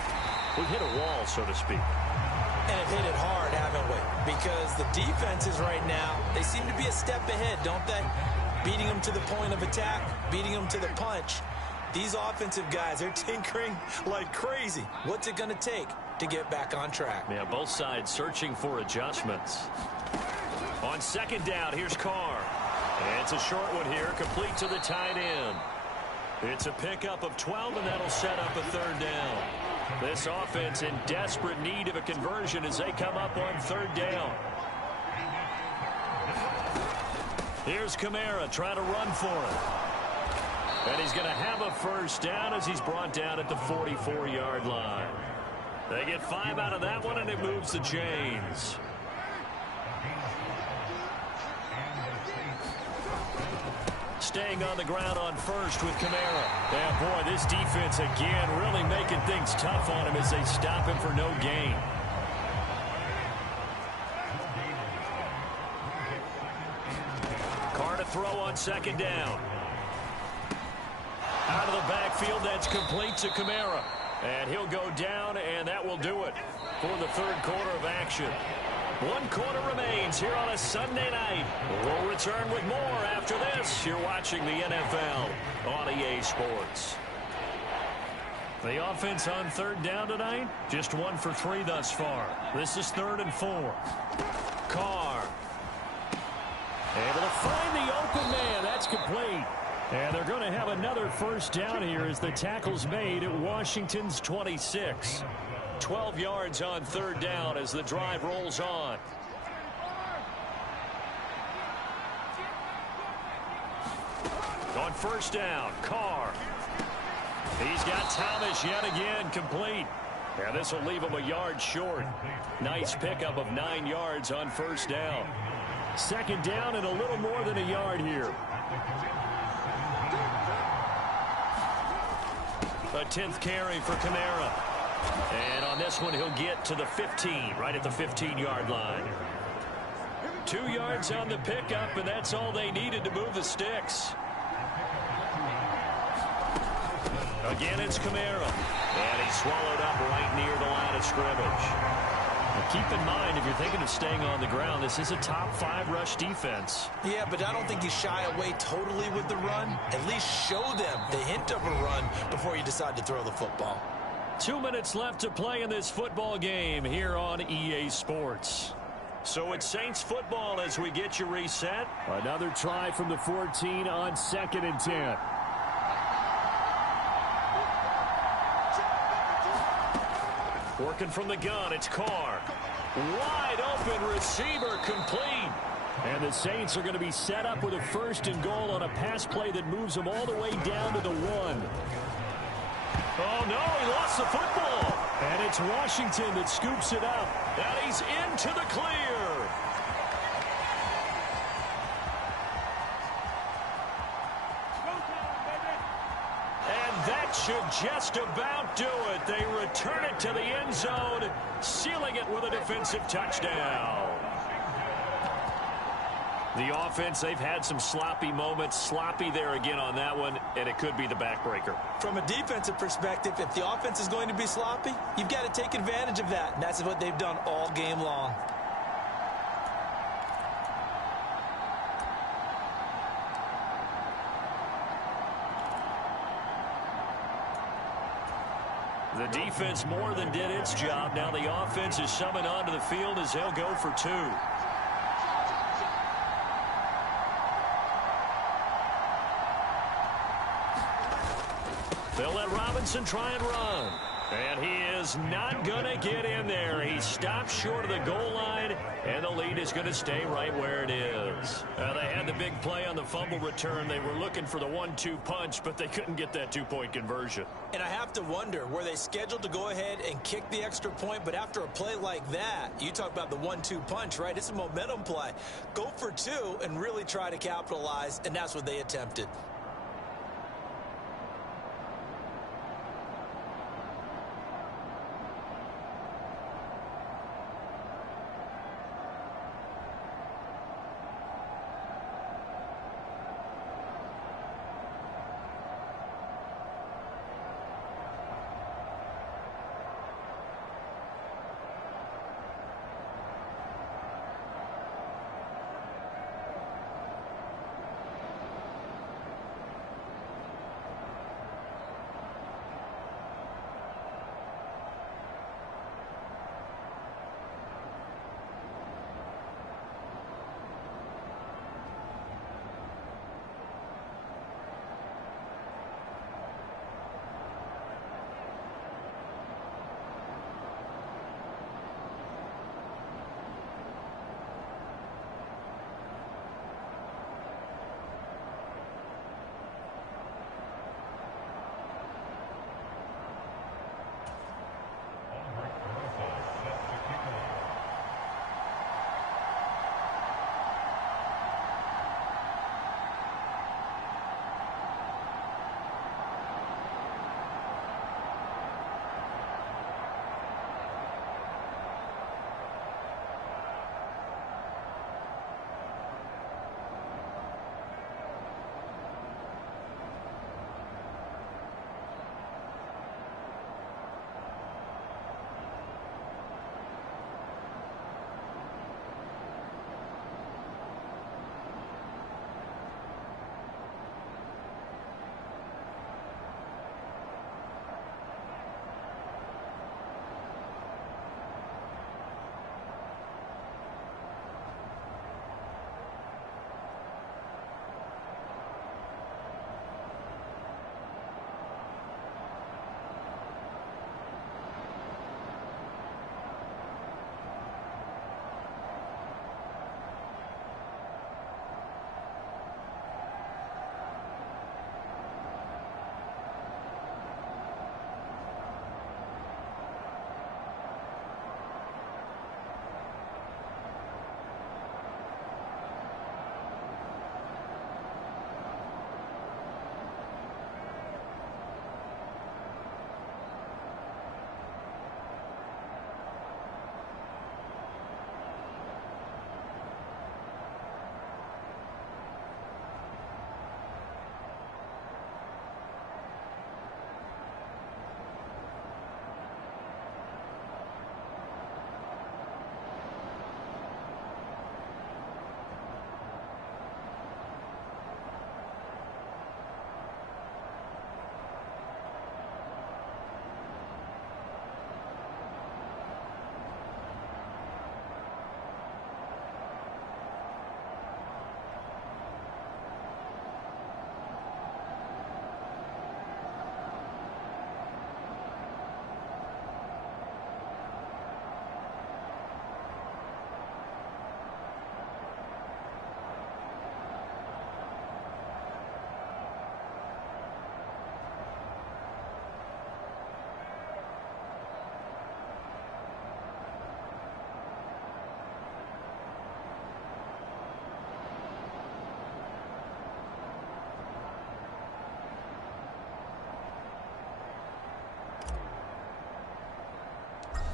We've hit a wall, so to speak. And have hit it hard, haven't we? Because the defenses right now, they seem to be a step ahead, don't they? Beating them to the point of attack, beating them to the punch. These offensive guys, they're tinkering like crazy. What's it going to take to get back on track? Yeah, both sides searching for adjustments. On second down, here's Carr. And it's a short one here, complete to the tight end. It's a pickup of 12, and that'll set up a third down. This offense in desperate need of a conversion as they come up on third down. Here's Kamara trying to run for it. And he's going to have a first down as he's brought down at the 44-yard line. They get 5 out of that one, and it moves the chains. Staying on the ground on first with Kamara. Yeah, boy, this defense again really making things tough on him as they stop him for no gain. Carr to throw on second down. Out of the backfield, that's complete to Kamara. And he'll go down, and that will do it for the third quarter of action. 1 quarter remains here on a Sunday night. We'll return with more after this. You're watching the NFL on EA Sports. The offense on third down tonight, just 1 for 3 thus far. This is 3rd and 4. Carr. Able to find the open man. That's complete. And they're going to have another first down here as the tackle's made at Washington's 26. 12 yards on third down as the drive rolls on. On first down, Carr. He's got Thomas yet again complete. And this will leave him a yard short. Nice pickup of 9 yards on first down. Second down and a little more than a yard here. A 10th carry for Kamara. And on this one, he'll get to the 15, right at the 15-yard line. 2 yards on the pickup, and that's all they needed to move the sticks. Again, it's Kamara. And he's swallowed up right near the line of scrimmage. Now keep in mind, if you're thinking of staying on the ground, this is a top 5 rush defense. Yeah, but I don't think you shy away totally with the run. At least show them the hint of a run before you decide to throw the football. 2 minutes left to play in this football game here on EA Sports. So it's Saints football as we get you reset. Another try from the 14 on 2nd and 10. Working from the gun, it's Carr. Wide open receiver complete. And the Saints are going to be set up with a 1st and goal on a pass play that moves them all the way down to the 1. Oh, no, he lost the football. And it's Washington that scoops it up. And he's into the clear. And that should just about do it. They return it to the end zone, sealing it with a defensive touchdown. The offense, they've had some sloppy moments. Sloppy there again on that one, and it could be the backbreaker. From a defensive perspective, if the offense is going to be sloppy, you've got to take advantage of that. And that's what they've done all game long. The defense more than did its job. Now the offense is summoned onto the field as they'll go for 2. They'll let Robinson try and run. And he is not going to get in there. He stopped short of the goal line, and the lead is going to stay right where it is. They had the big play on the fumble return. They were looking for the 1-2 punch, but they couldn't get that two-point conversion. And I have to wonder, were they scheduled to go ahead and kick the extra point? But after a play like that, you talk about the 1-2 punch, right? It's a momentum play. Go for two and really try to capitalize, and that's what they attempted.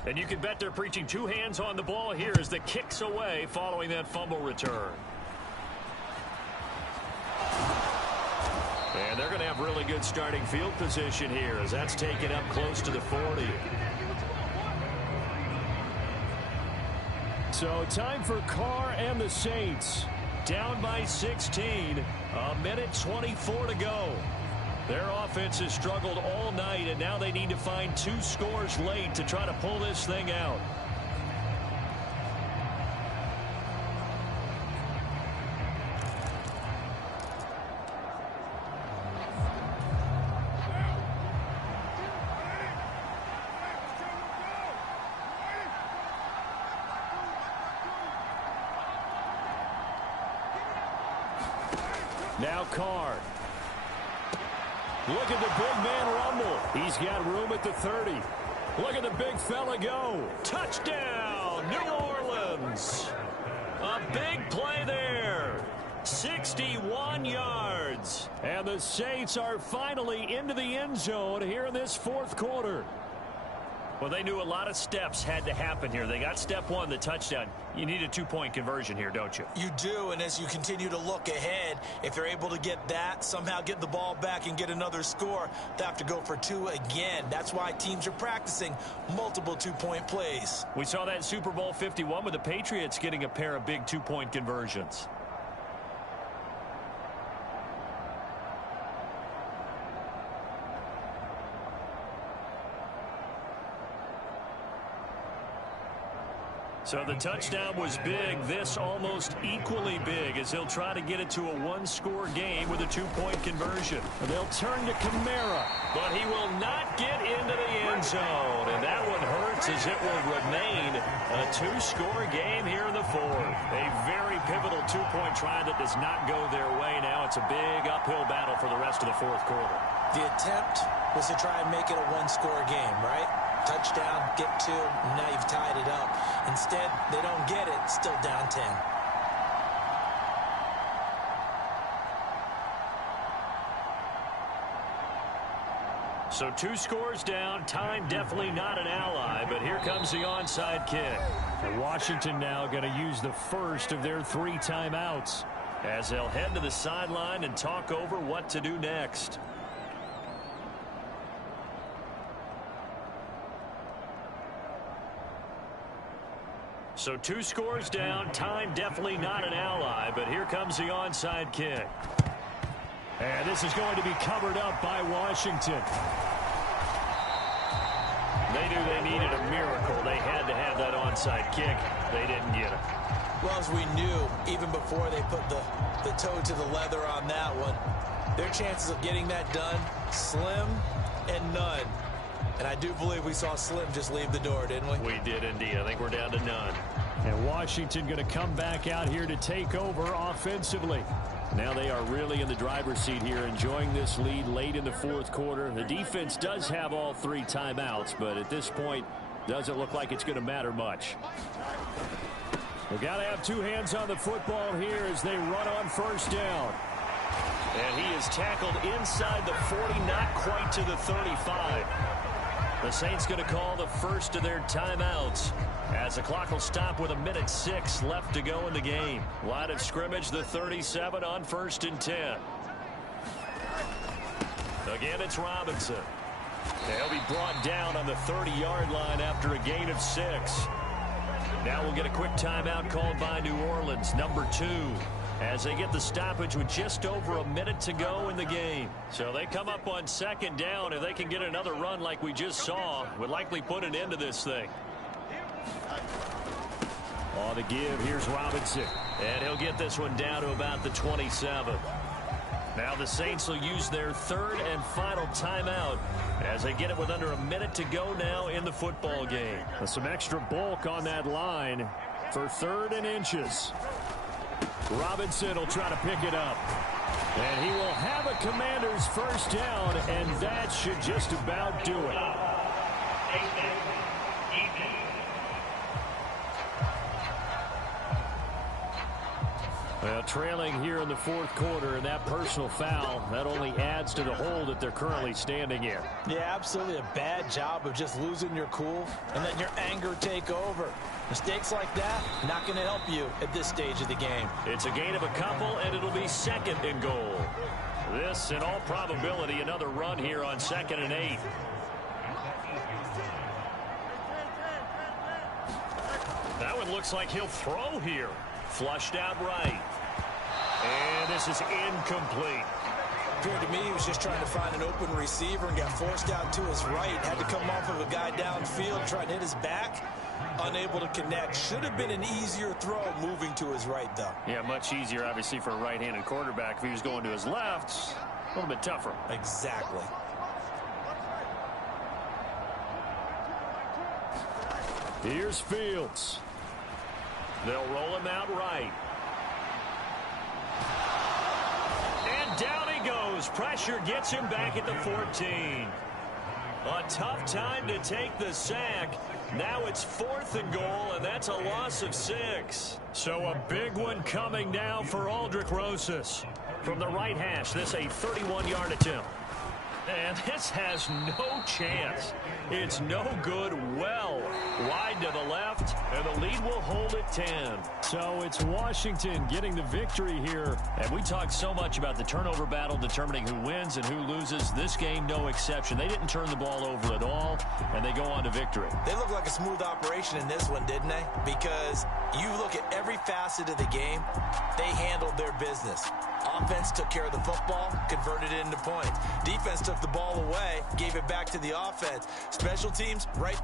And you can bet they're preaching two hands on the ball here as the kicks away following that fumble return. And they're going to have really good starting field position here as that's taken up close to the 40. So time for Carr and the Saints. Down by 16. A minute 24 to go. Their offense has struggled all night, and now they need to find two scores late to try to pull this thing out. Now Carr. Look at the big man rumble. He's got room at the 30. Look at the big fella go. Touchdown, New Orleans. A big play there. 61 yards. And the Saints are finally into the end zone here in this fourth quarter. Well, they knew a lot of steps had to happen here. They got step one, the touchdown. You need a two-point conversion here, don't you? You do, and as you continue to look ahead, if they're able to get that, somehow get the ball back and get another score, they have to go for two again. That's why teams are practicing multiple two-point plays. We saw that in Super Bowl 51 with the Patriots getting a pair of big two-point conversions. So the touchdown was big. This almost equally big as he'll try to get it to a one-score game with a two-point conversion. They'll turn to Kamara, but he will not get into the end zone. And that one hurts as it will remain a two-score game here in the fourth. A very pivotal two-point try that does not go their way now. It's a big uphill battle for the rest of the fourth quarter. The attempt was to try and make it a one-score game, right? Touchdown, get two, now you've tied it up. Instead, they don't get it, still down 10. So two scores down, time definitely not an ally, but here comes the onside kick. And Washington now going to use the first of their 3 timeouts as they'll head to the sideline and talk over what to do next. So 2 scores down, time definitely not an ally, but here comes the onside kick. And this is going to be covered up by Washington. They knew they needed a miracle. They had to have that onside kick. They didn't get it. Well, as we knew, even before they put the toe to the leather on that one, their chances of getting that done, slim and none. And I do believe we saw Slim just leave the door, didn't we? We did indeed. I think we're down to none. And Washington going to come back out here to take over offensively. Now they are really in the driver's seat here, enjoying this lead late in the fourth quarter. The defense does have all 3 timeouts, but at this point, doesn't look like it's going to matter much. They've got to have 2 hands on the football here as they run on first down. And he is tackled inside the 40, not quite to the 35. The Saints going to call the first of their timeouts as the clock will stop with 1:06 left to go in the game. Line of scrimmage, the 37 on 1st and 10. Again, it's Robinson. They'll be brought down on the 30-yard line after a gain of 6. Now we'll get a quick timeout called by New Orleans, number 2. As they get the stoppage with just over a minute to go in the game. So they come up on 2nd down. If they can get another run like we just saw, would likely put an end to this thing. On the give, here's Robinson. And he'll get this one down to about the 27. Now the Saints will use their 3rd and final timeout as they get it with under a minute to go now in the football game. Some extra bulk on that line for 3rd and inches. Robinson will try to pick it up. And he will have a Commander's first down, and that should just about do it. Well, trailing here in the fourth quarter, and that personal foul, that only adds to the hole that they're currently standing in. Yeah, absolutely a bad job of just losing your cool and letting your anger take over. Mistakes like that, not going to help you at this stage of the game. It's a gain of a couple, and it'll be 2nd and goal. This, in all probability, another run here on 2nd and 8. That one looks like he'll throw here. Flushed out right. And this is incomplete. Appeared to me he was just trying to find an open receiver and got forced out to his right. Had to come off of a guy downfield, trying to hit his back. Unable to connect. Should have been an easier throw moving to his right, though. Yeah, much easier, obviously, for a right-handed quarterback. If he was going to his left, a little bit tougher. Exactly. Here's Fields. They'll roll him out right. as pressure gets him back at the 14. A tough time to take the sack. Now it's 4th and goal, and that's a loss of 6. So a big one coming now for Aldrick Rosas. From the right hash, this a 31-yard attempt. And this has no chance. It's no good. Well wide to the left, and the lead will hold at 10. So it's Washington getting the victory here. And we talked so much about the turnover battle determining who wins and who loses. This game, no exception. They didn't turn the ball over at all, and they go on to victory. They look like a smooth operation in this one, didn't they? Because you look at every facet of the game, they handled their business. Offense took care of the football, converted it into points. Defense took the ball away, gave it back to the offense. Special teams, right?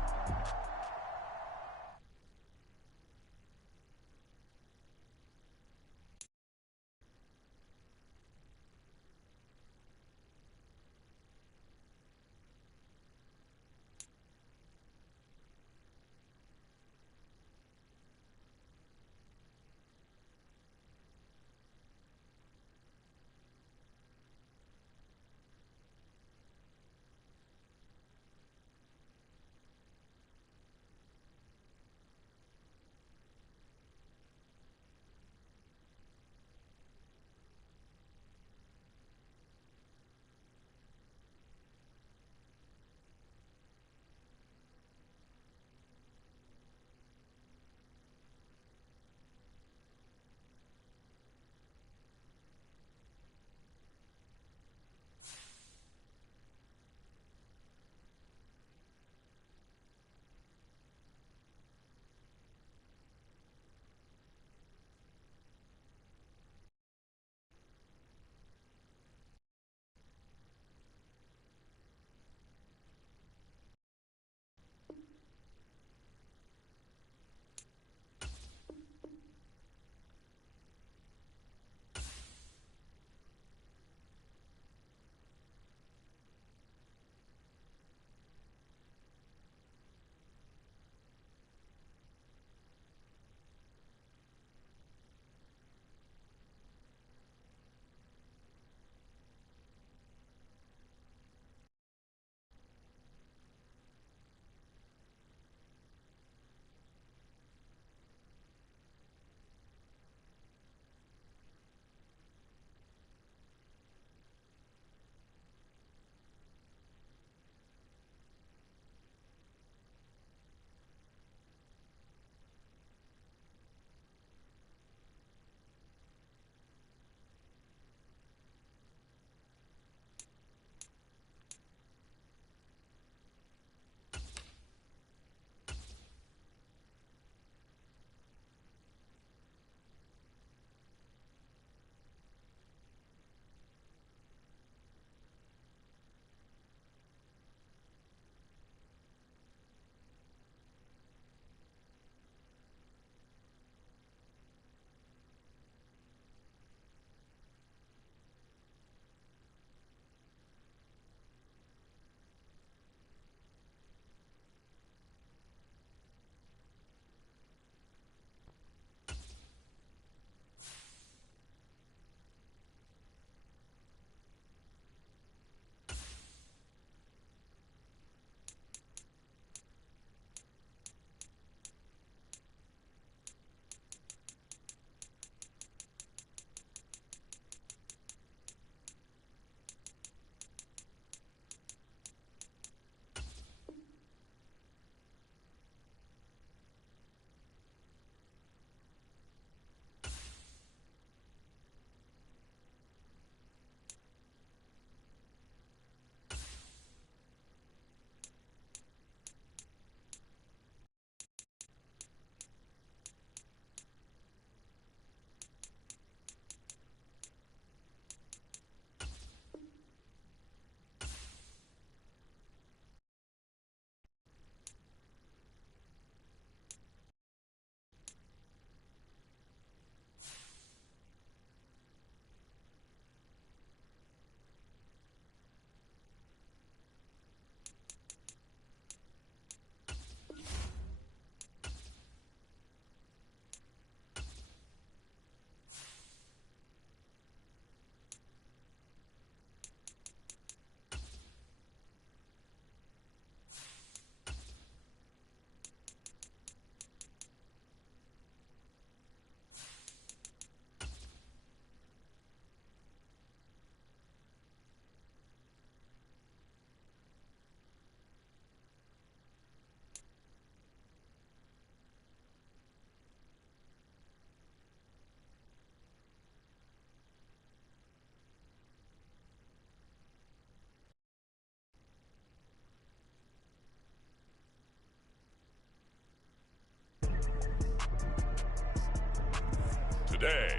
today.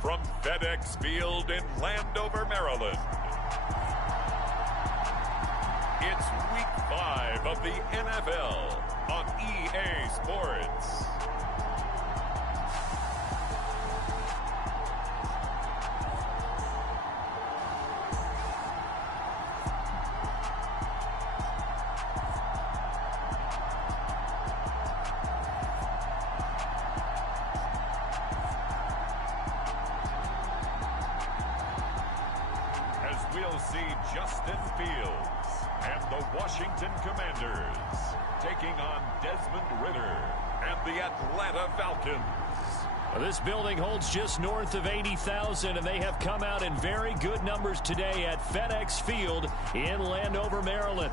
From FedEx Field in Landover, Maryland, it's Week 5 of the NFL on EA Sports. We'll see Justin Fields and the Washington Commanders taking on Desmond Ridder and the Atlanta Falcons. Well, this building holds just north of 80,000, and they have come out in very good numbers today at FedEx Field in Landover, Maryland.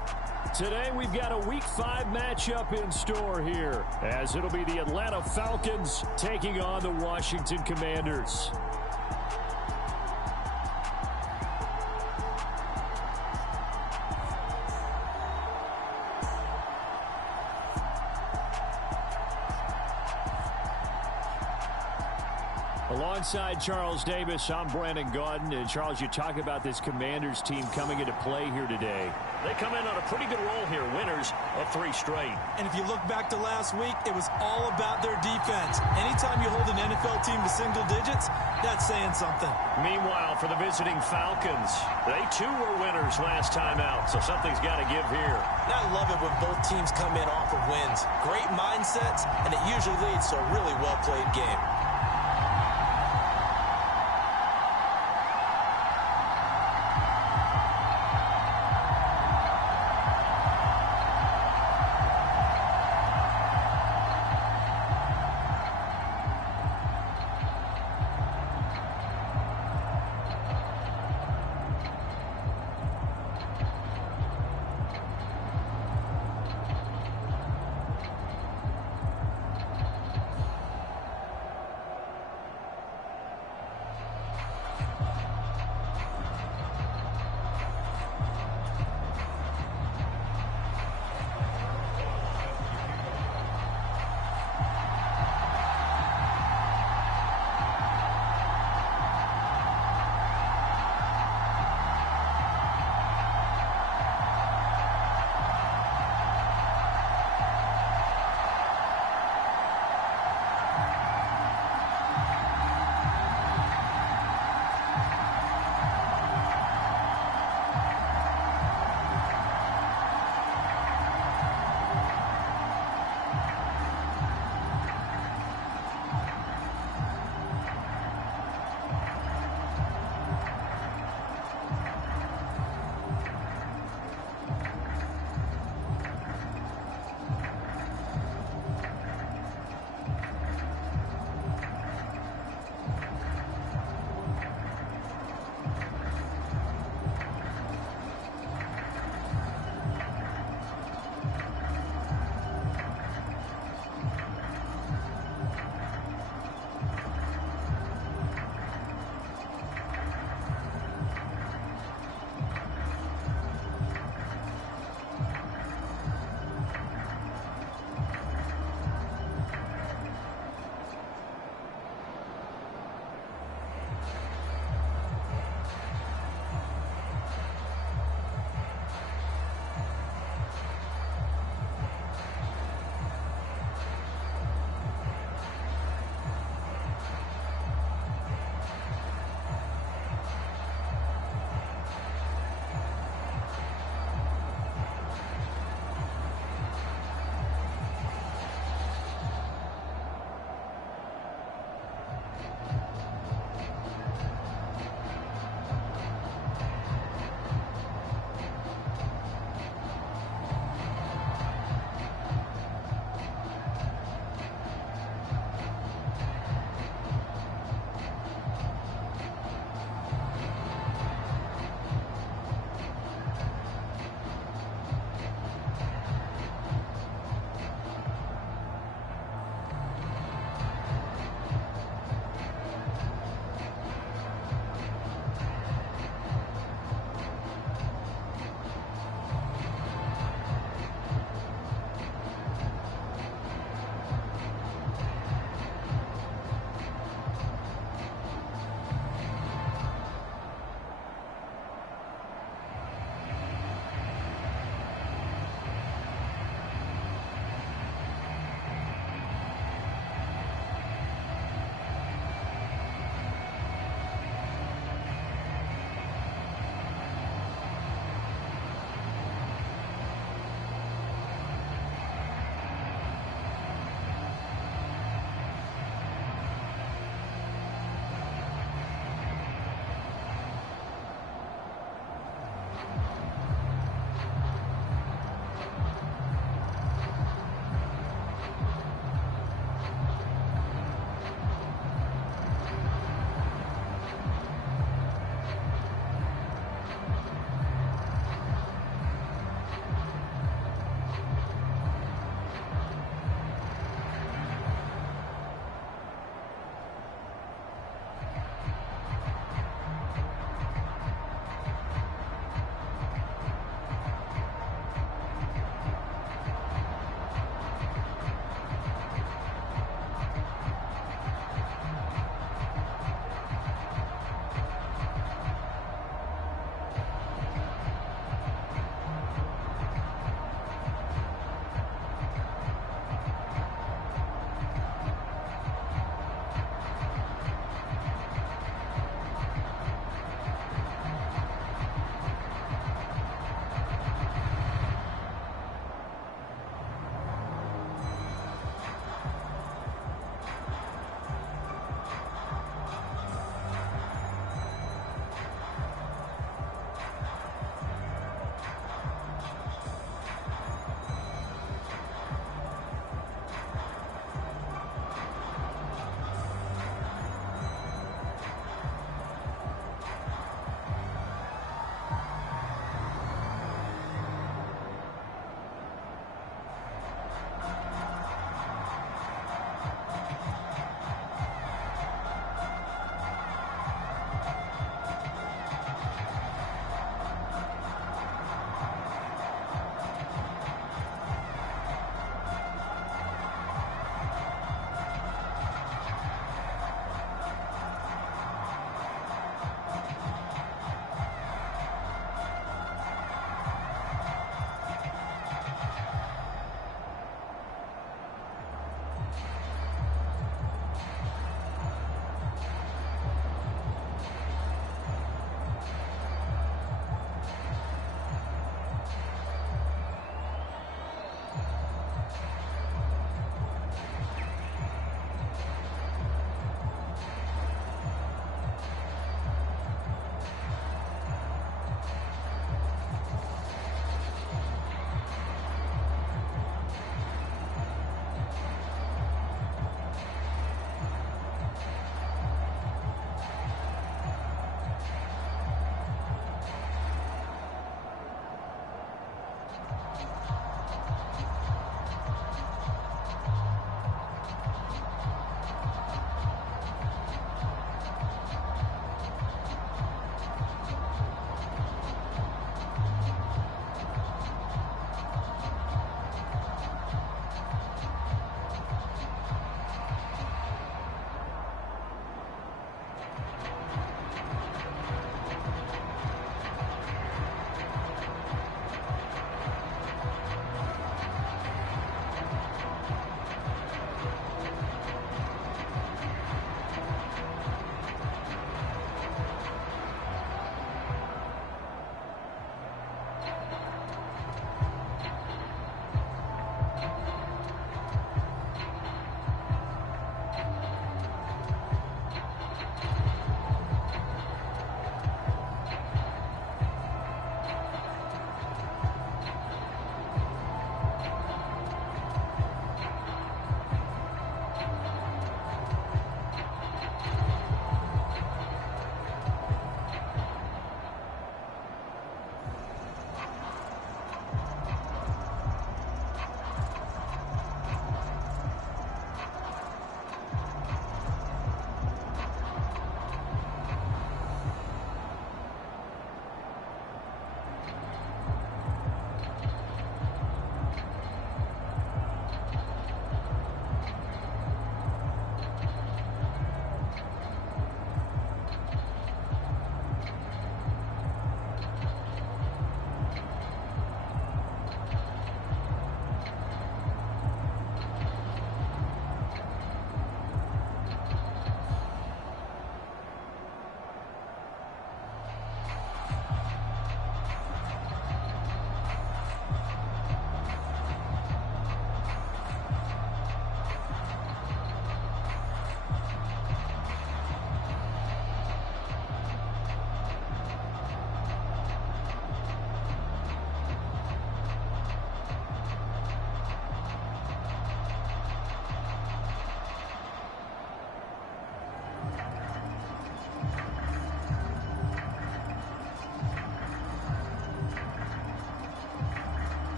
Today we've got a Week 5 matchup in store here, as it'll be the Atlanta Falcons taking on the Washington Commanders. Alongside Charles Davis, I'm Brandon Gaudin. And Charles, you talk about this Commanders team coming into play here today. They come in on a pretty good roll here, winners of 3 straight. And if you look back to last week, it was all about their defense. Anytime you hold an NFL team to single digits, that's saying something. Meanwhile, for the visiting Falcons, they too were winners last time out, so something's got to give here. And I love it when both teams come in off of wins. Great mindsets, and it usually leads to a really well-played game.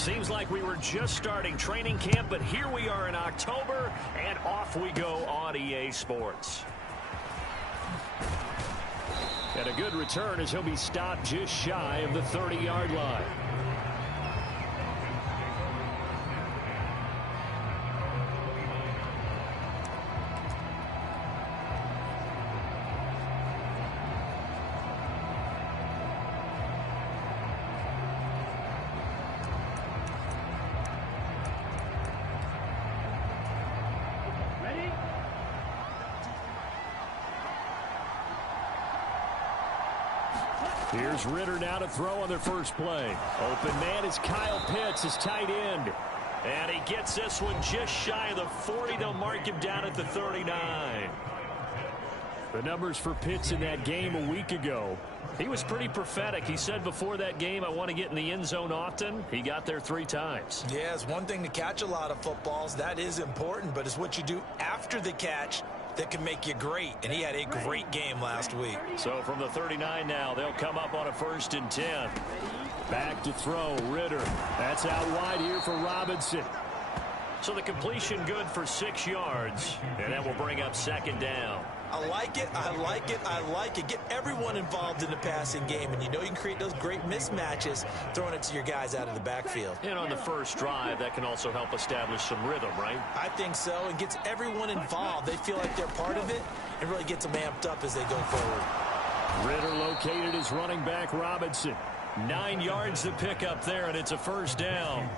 Seems like we were just starting training camp, but here we are in October, and off we go on EA Sports. And a good return as he'll be stopped just shy of the 30-yard line. Here's Ritter now to throw on their first play. Open man is Kyle Pitts, his tight end. And he gets this one just shy of the 40. They'll mark him down at the 39. The numbers for Pitts in that game a week ago. He was pretty prophetic. He said before that game, I want to get in the end zone often. He got there 3 times. Yeah, it's one thing to catch a lot of footballs. That is important, but it's what you do after the catch that can make you great, and he had a great game last week. So from the 39 now, they'll come up on a 1st and 10. Back to throw, Ritter. That's out wide here for Robinson. So the completion good for 6 yards, and that will bring up 2nd down. I like it, I like it, I like it. Get everyone involved in the passing game, and you know you can create those great mismatches throwing it to your guys out of the backfield. And on the first drive, that can also help establish some rhythm, right? I think so, and gets everyone involved. They feel like they're part of it, and really gets them amped up as they go forward. Ritter located as running back Robinson. 9 yards to pick up there, and it's a 1st down.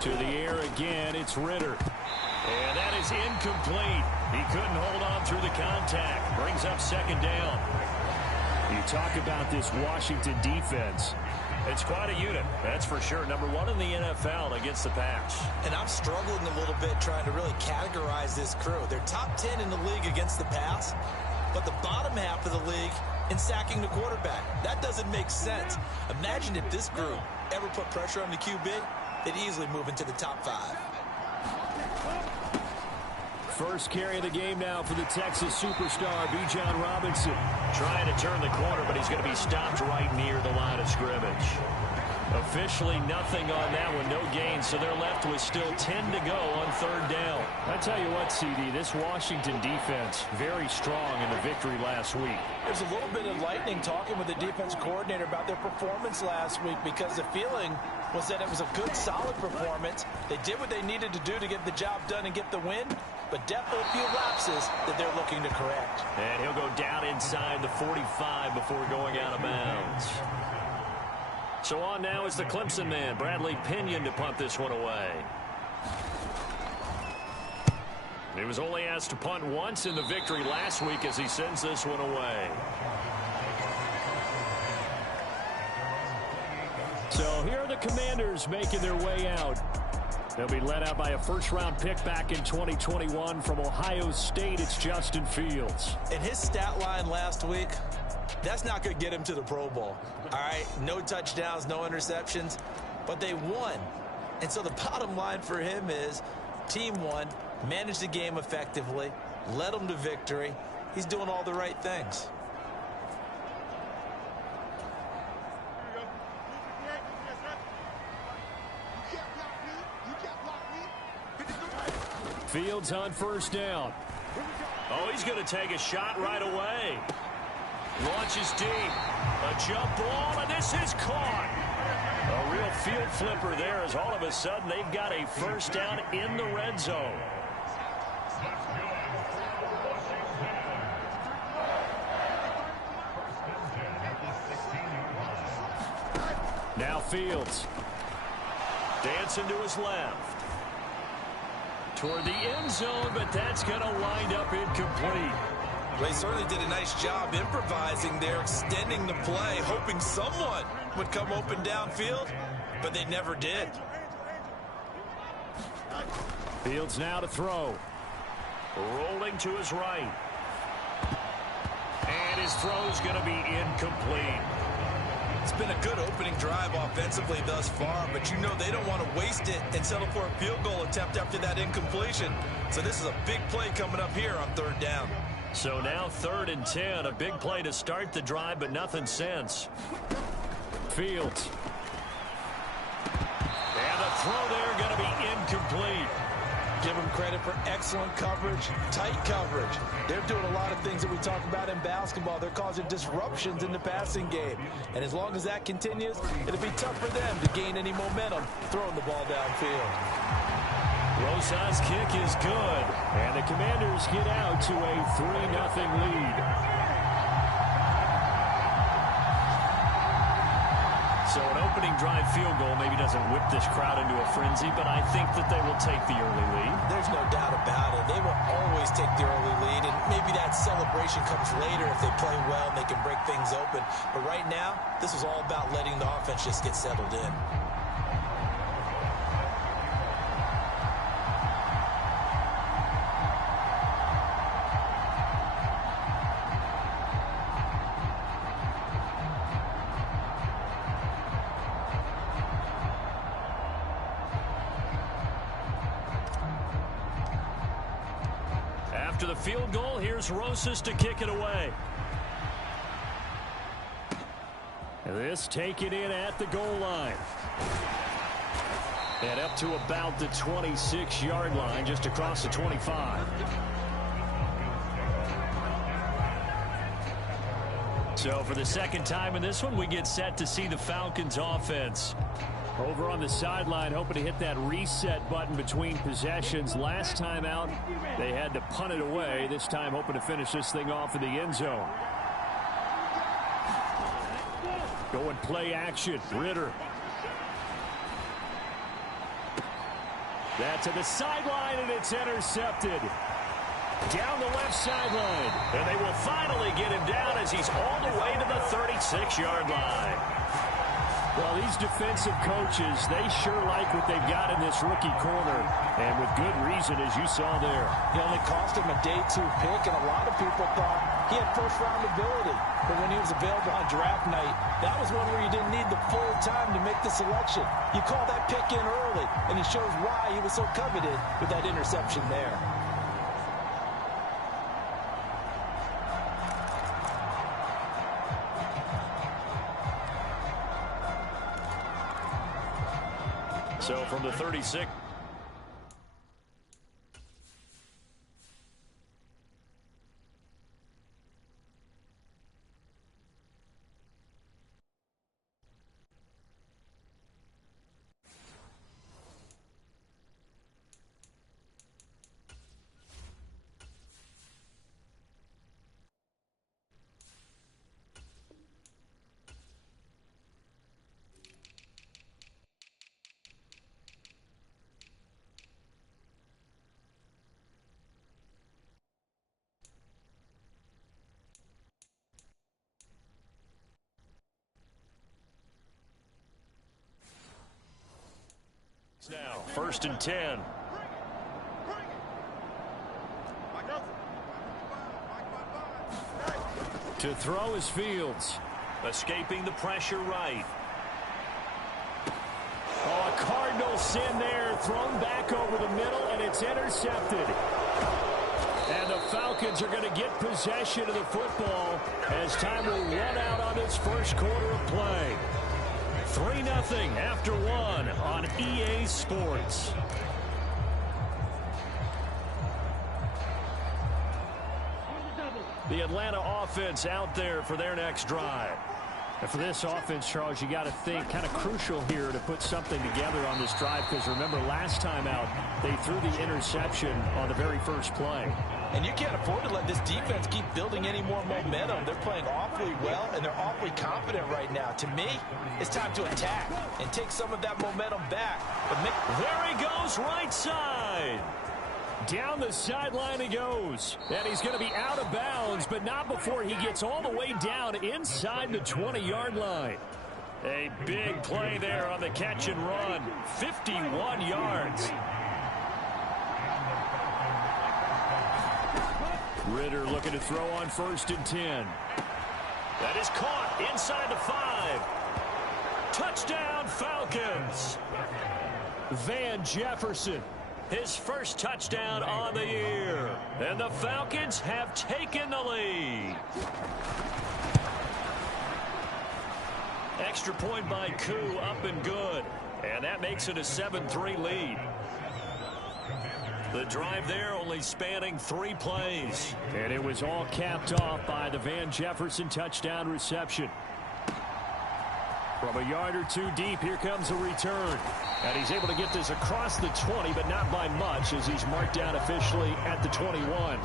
To the air again, it's Ritter. And that is incomplete. He couldn't hold on through the contact. Brings up 2nd down. You talk about this Washington defense. It's quite a unit, that's for sure. Number 1 in the NFL against the pass. And I'm struggling a little bit trying to really categorize this crew. They're top 10 in the league against the pass, but the bottom half of the league in sacking the quarterback. That doesn't make sense. Imagine if this group ever put pressure on the QB, they'd easily move into the top 5. First carry of the game now for the Texas superstar, Bijan Robinson. Trying to turn the corner, but he's going to be stopped right near the line of scrimmage. Officially nothing on that one, no gain, so they're left with still 10 to go on 3rd down. I tell you what, CD, this Washington defense, very strong in the victory last week. There's a little bit of lightning talking with the defense coordinator about their performance last week, because the feeling was that it was a good, solid performance. They did what they needed to do to get the job done and get the win, but definitely a few lapses that they're looking to correct. And he'll go down inside the 45 before going out of bounds. So on now is the Clemson man, Bradley Pinion, to punt this one away. He was only asked to punt once in the victory last week as he sends this one away. So here are the Commanders making their way out. They'll be led out by a 1st-round pick back in 2021 from Ohio State. It's Justin Fields. And his stat line last week, that's not going to get him to the Pro Bowl. All right, no touchdowns, no interceptions, but they won. And so the bottom line for him is team won, managed the game effectively, led them to victory. He's doing all the right things. Fields on 1st down. Oh, he's going to take a shot right away. Launches deep. A jump ball, and this is caught. A real field flipper there as all of a sudden they've got a 1st down in the red zone. Now Fields. Dancing to his left. Toward the end zone, but that's going to wind up incomplete. Well, he certainly did a nice job improvising there, extending the play, hoping someone would come open downfield, but they never did. Fields now to throw. Rolling to his right. And his throw's going to be incomplete. It's been a good opening drive offensively thus far, but you know they don't want to waste it and settle for a field goal attempt after that incompletion. So this is a big play coming up here on 3rd down. So now 3rd and 10. A big play to start the drive, but nothing since. Fields. And the throw there going to be incomplete. Give them credit for excellent coverage, tight coverage. They're doing a lot of things that we talk about in basketball. They're causing disruptions in the passing game. And as long as that continues, it'll be tough for them to gain any momentum throwing the ball downfield. Rosas' kick is good. And the Commanders get out to a 3-0 lead. So an opening drive field goal maybe doesn't whip this crowd into a frenzy, but I think that they will take the early lead. There's no doubt about it. They will always take the early lead, and maybe that celebration comes later if they play well and they can break things open. But right now, this is all about letting the offense just get settled in. After the field goal, here's Rosas to kick it away. This taken in at the goal line. And up to about the 26-yard line, just across the 25. So for the second time in this one, we get set to see the Falcons offense. Over on the sideline, hoping to hit that reset button between possessions. Last time out, they had to punt it away. This time, hoping to finish this thing off in the end zone. Going play action. Ritter. That's to the sideline, and it's intercepted. Down the left sideline. And they will finally get him down as he's all the way to the 36-yard line. Well, these defensive coaches, they sure like what they've got in this rookie corner, and with good reason, as you saw there. It only cost him a day 2 pick, and a lot of people thought he had first-round ability. But when he was available on draft night, that was one where you didn't need the full time to make the selection. You call that pick in early, and it shows why he was so coveted with that interception there. So from the 36. Now, 1st and 10. To throw is Fields. Escaping the pressure right. Oh, a Cardinal sin there. Thrown back over the middle, and it's intercepted. And the Falcons are going to get possession of the football as time will run out on this first quarter of play. 3-0 after 1 on EA Sports. The Atlanta offense out there for their next drive. And for this offense, Charles, you got to think kind of crucial here to put something together on this drive, because remember last time out they threw the interception on the very first play. And you can't afford to let this defense keep building any more momentum. They're playing awfully well, and they're awfully confident right now. To me, it's time to attack and take some of that momentum back. But there he goes, right side. Down the sideline he goes. And he's going to be out of bounds, but not before he gets all the way down inside the 20-yard line. A big play there on the catch and run. 51 yards. Ritter looking to throw on 1st and 10. That is caught inside the 5. Touchdown, Falcons. Van Jefferson. his first touchdown on the year. And the Falcons have taken the lead. Extra point by Koo, up and good. And that makes it a 7-3 lead. The drive there only spanning 3 plays. And it was all capped off by the Van Jefferson touchdown reception. From a yard or 2 deep, here comes a return. And he's able to get this across the 20, but not by much, as he's marked down officially at the 21.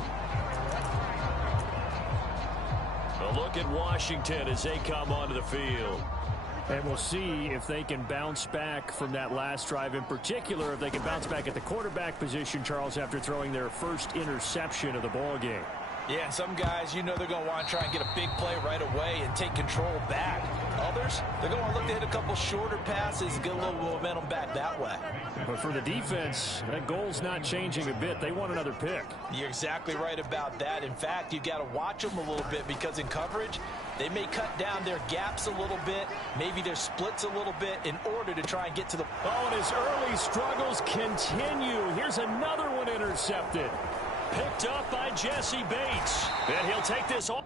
A look at Washington as they come onto the field. And we'll see if they can bounce back from that last drive, in particular, if they can bounce back at the quarterback position, Charles, after throwing their first interception of the ball game. Yeah, some guys, you know they're going to want to try and get a big play right away and take control back. Others, they're going to look to hit a couple shorter passes and get a little momentum back that way. But for the defense, that goal's not changing a bit. They want another pick. You're exactly right about that. In fact, you've got to watch them a little bit, because in coverage, they may cut down their gaps a little bit, maybe their splits a little bit, in order to try and get to the... Oh, and his early struggles continue. Here's another one intercepted. Picked up by Jesse Bates. And he'll take this off.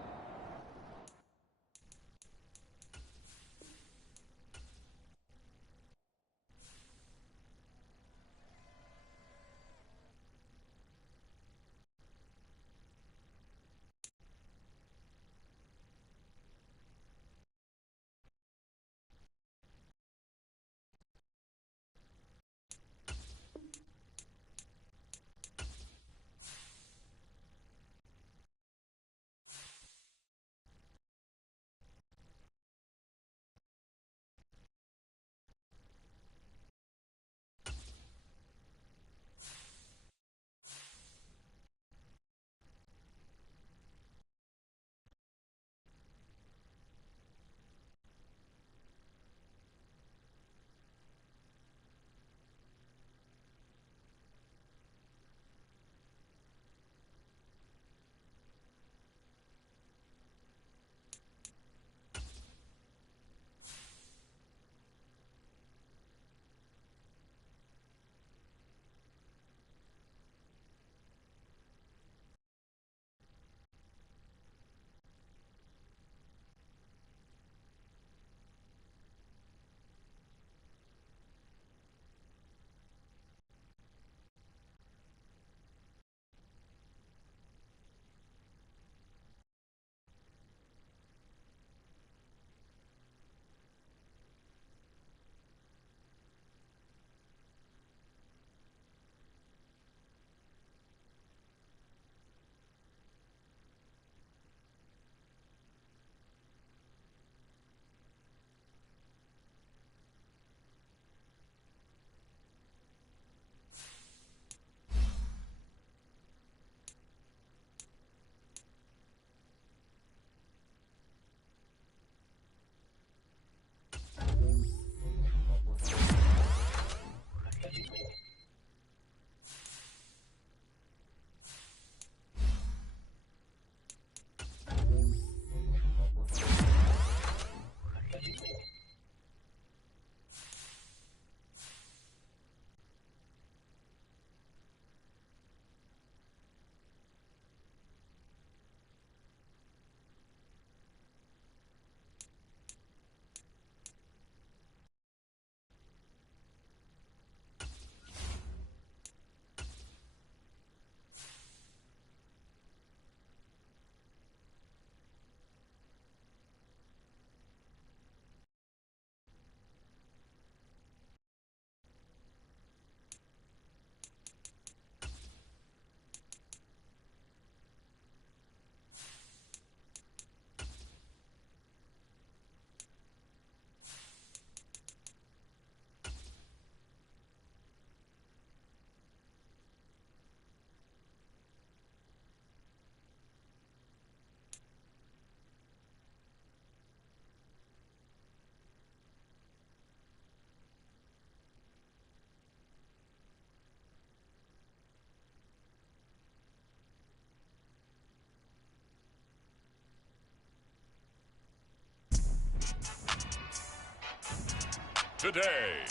Today,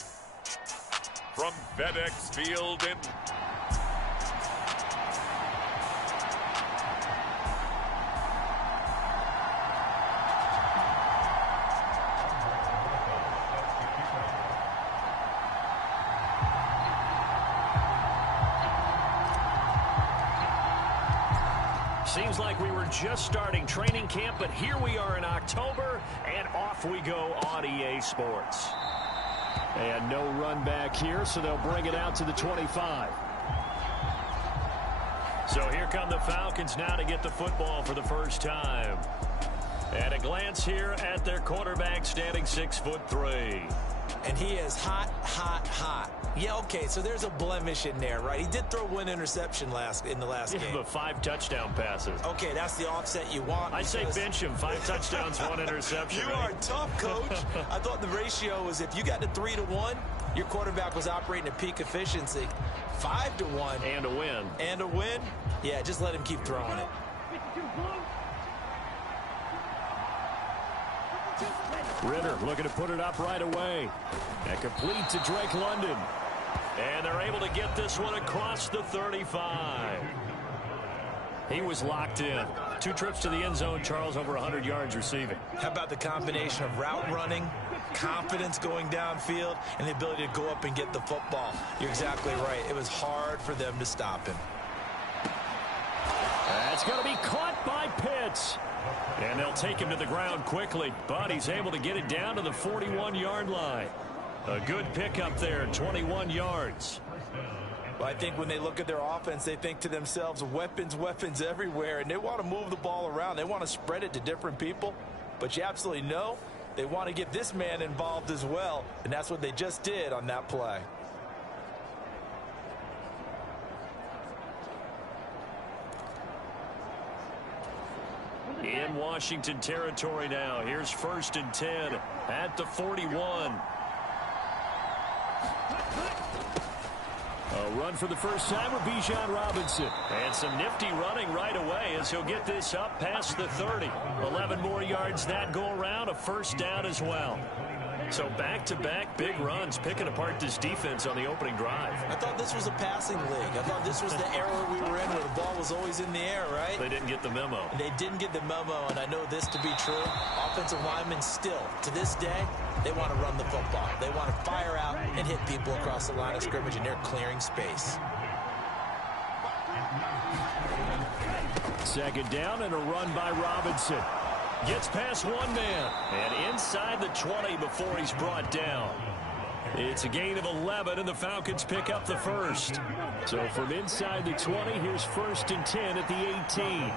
from FedEx Field in Seems like we were just starting training camp, but here we are in October, and off we go on EA Sports. And no run back here, so they'll bring it out to the 25. So here come the Falcons now to get the football for the first time. And a glance here at their quarterback, standing 6'3". And he is hot, hot, hot. Yeah, okay, so there's a blemish in there, right? He did throw one interception in the last game. But 5 touchdown passes. Okay, that's the offset you want. I say bench him. 5 touchdowns, 1 interception. You are tough, Coach. I thought the ratio was if you got to 3-1, your quarterback was operating at peak efficiency. 5-1. And a win. And a win? Yeah, just let him keep throwing it. Ritter looking to put it up right away. And complete to Drake London. And they're able to get this one across the 35. He was locked in. 2 trips to the end zone, Charles, over 100 yards receiving. How about the combination of route running, confidence going downfield, and the ability to go up and get the football? You're exactly right. It was hard for them to stop him. That's going to be caught by Pitts. And they'll take him to the ground quickly, but he's able to get it down to the 41-yard line. A good pickup there, 21 yards. Well, I think when they look at their offense, they think to themselves, weapons, weapons everywhere, and they want to move the ball around. They want to spread it to different people, but you absolutely know they want to get this man involved as well, and that's what they just did on that play. In Washington territory now. Here's 1st and 10 at the 41. A run for the first time with Bijan Robinson. And some nifty running right away as he'll get this up past the 30. 11 more yards that go around, a first down as well. So back-to-back big runs, picking apart this defense on the opening drive. I thought this was a passing league. I thought this was the era we were in where the ball was always in the air, right? They didn't get the memo. They didn't get the memo, and I know this to be true. Offensive linemen still, to this day, they want to run the football. They want to fire out and hit people across the line of scrimmage, and they're clearing space. 2nd down and a run by Robinson. Gets past one man and inside the 20 before he's brought down. It's a gain of 11, and the Falcons pick up the first. So from inside the 20, here's 1st and 10 at the 18.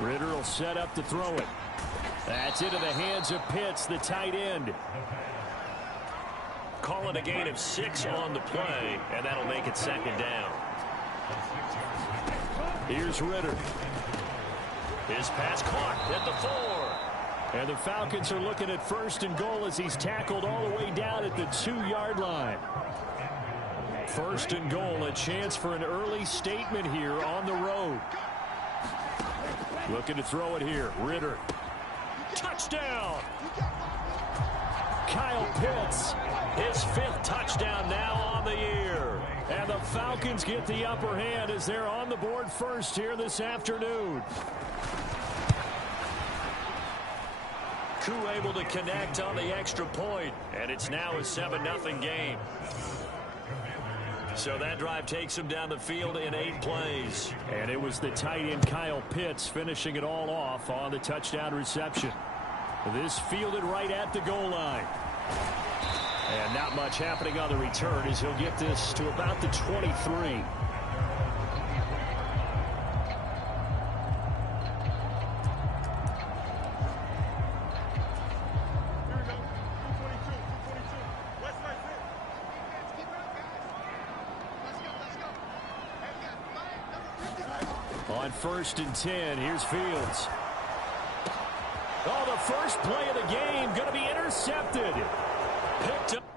Ritter will set up to throw it. That's into the hands of Pitts, the tight end. Call it a gain of 6 on the play, and that'll make it 2nd down. Here's Ritter. His pass caught at the 4. And the Falcons are looking at 1st and goal as he's tackled all the way down at the 2-yard line. 1st and goal, a chance for an early statement here on the road. Looking to throw it here. Ritter. Touchdown! Kyle Pitts. His 5th touchdown now on the year. And the Falcons get the upper hand as they're on the board first here this afternoon. Koo able to connect on the extra point, and it's now a 7-0 game. So that drive takes him down the field in 8 plays. And it was the tight end Kyle Pitts finishing it all off on the touchdown reception. This fielded right at the goal line. And not much happening on the return as he'll get this to about the 23. On 1st and 10, here's Fields. Oh, the first play of the game going to be intercepted. Picked up.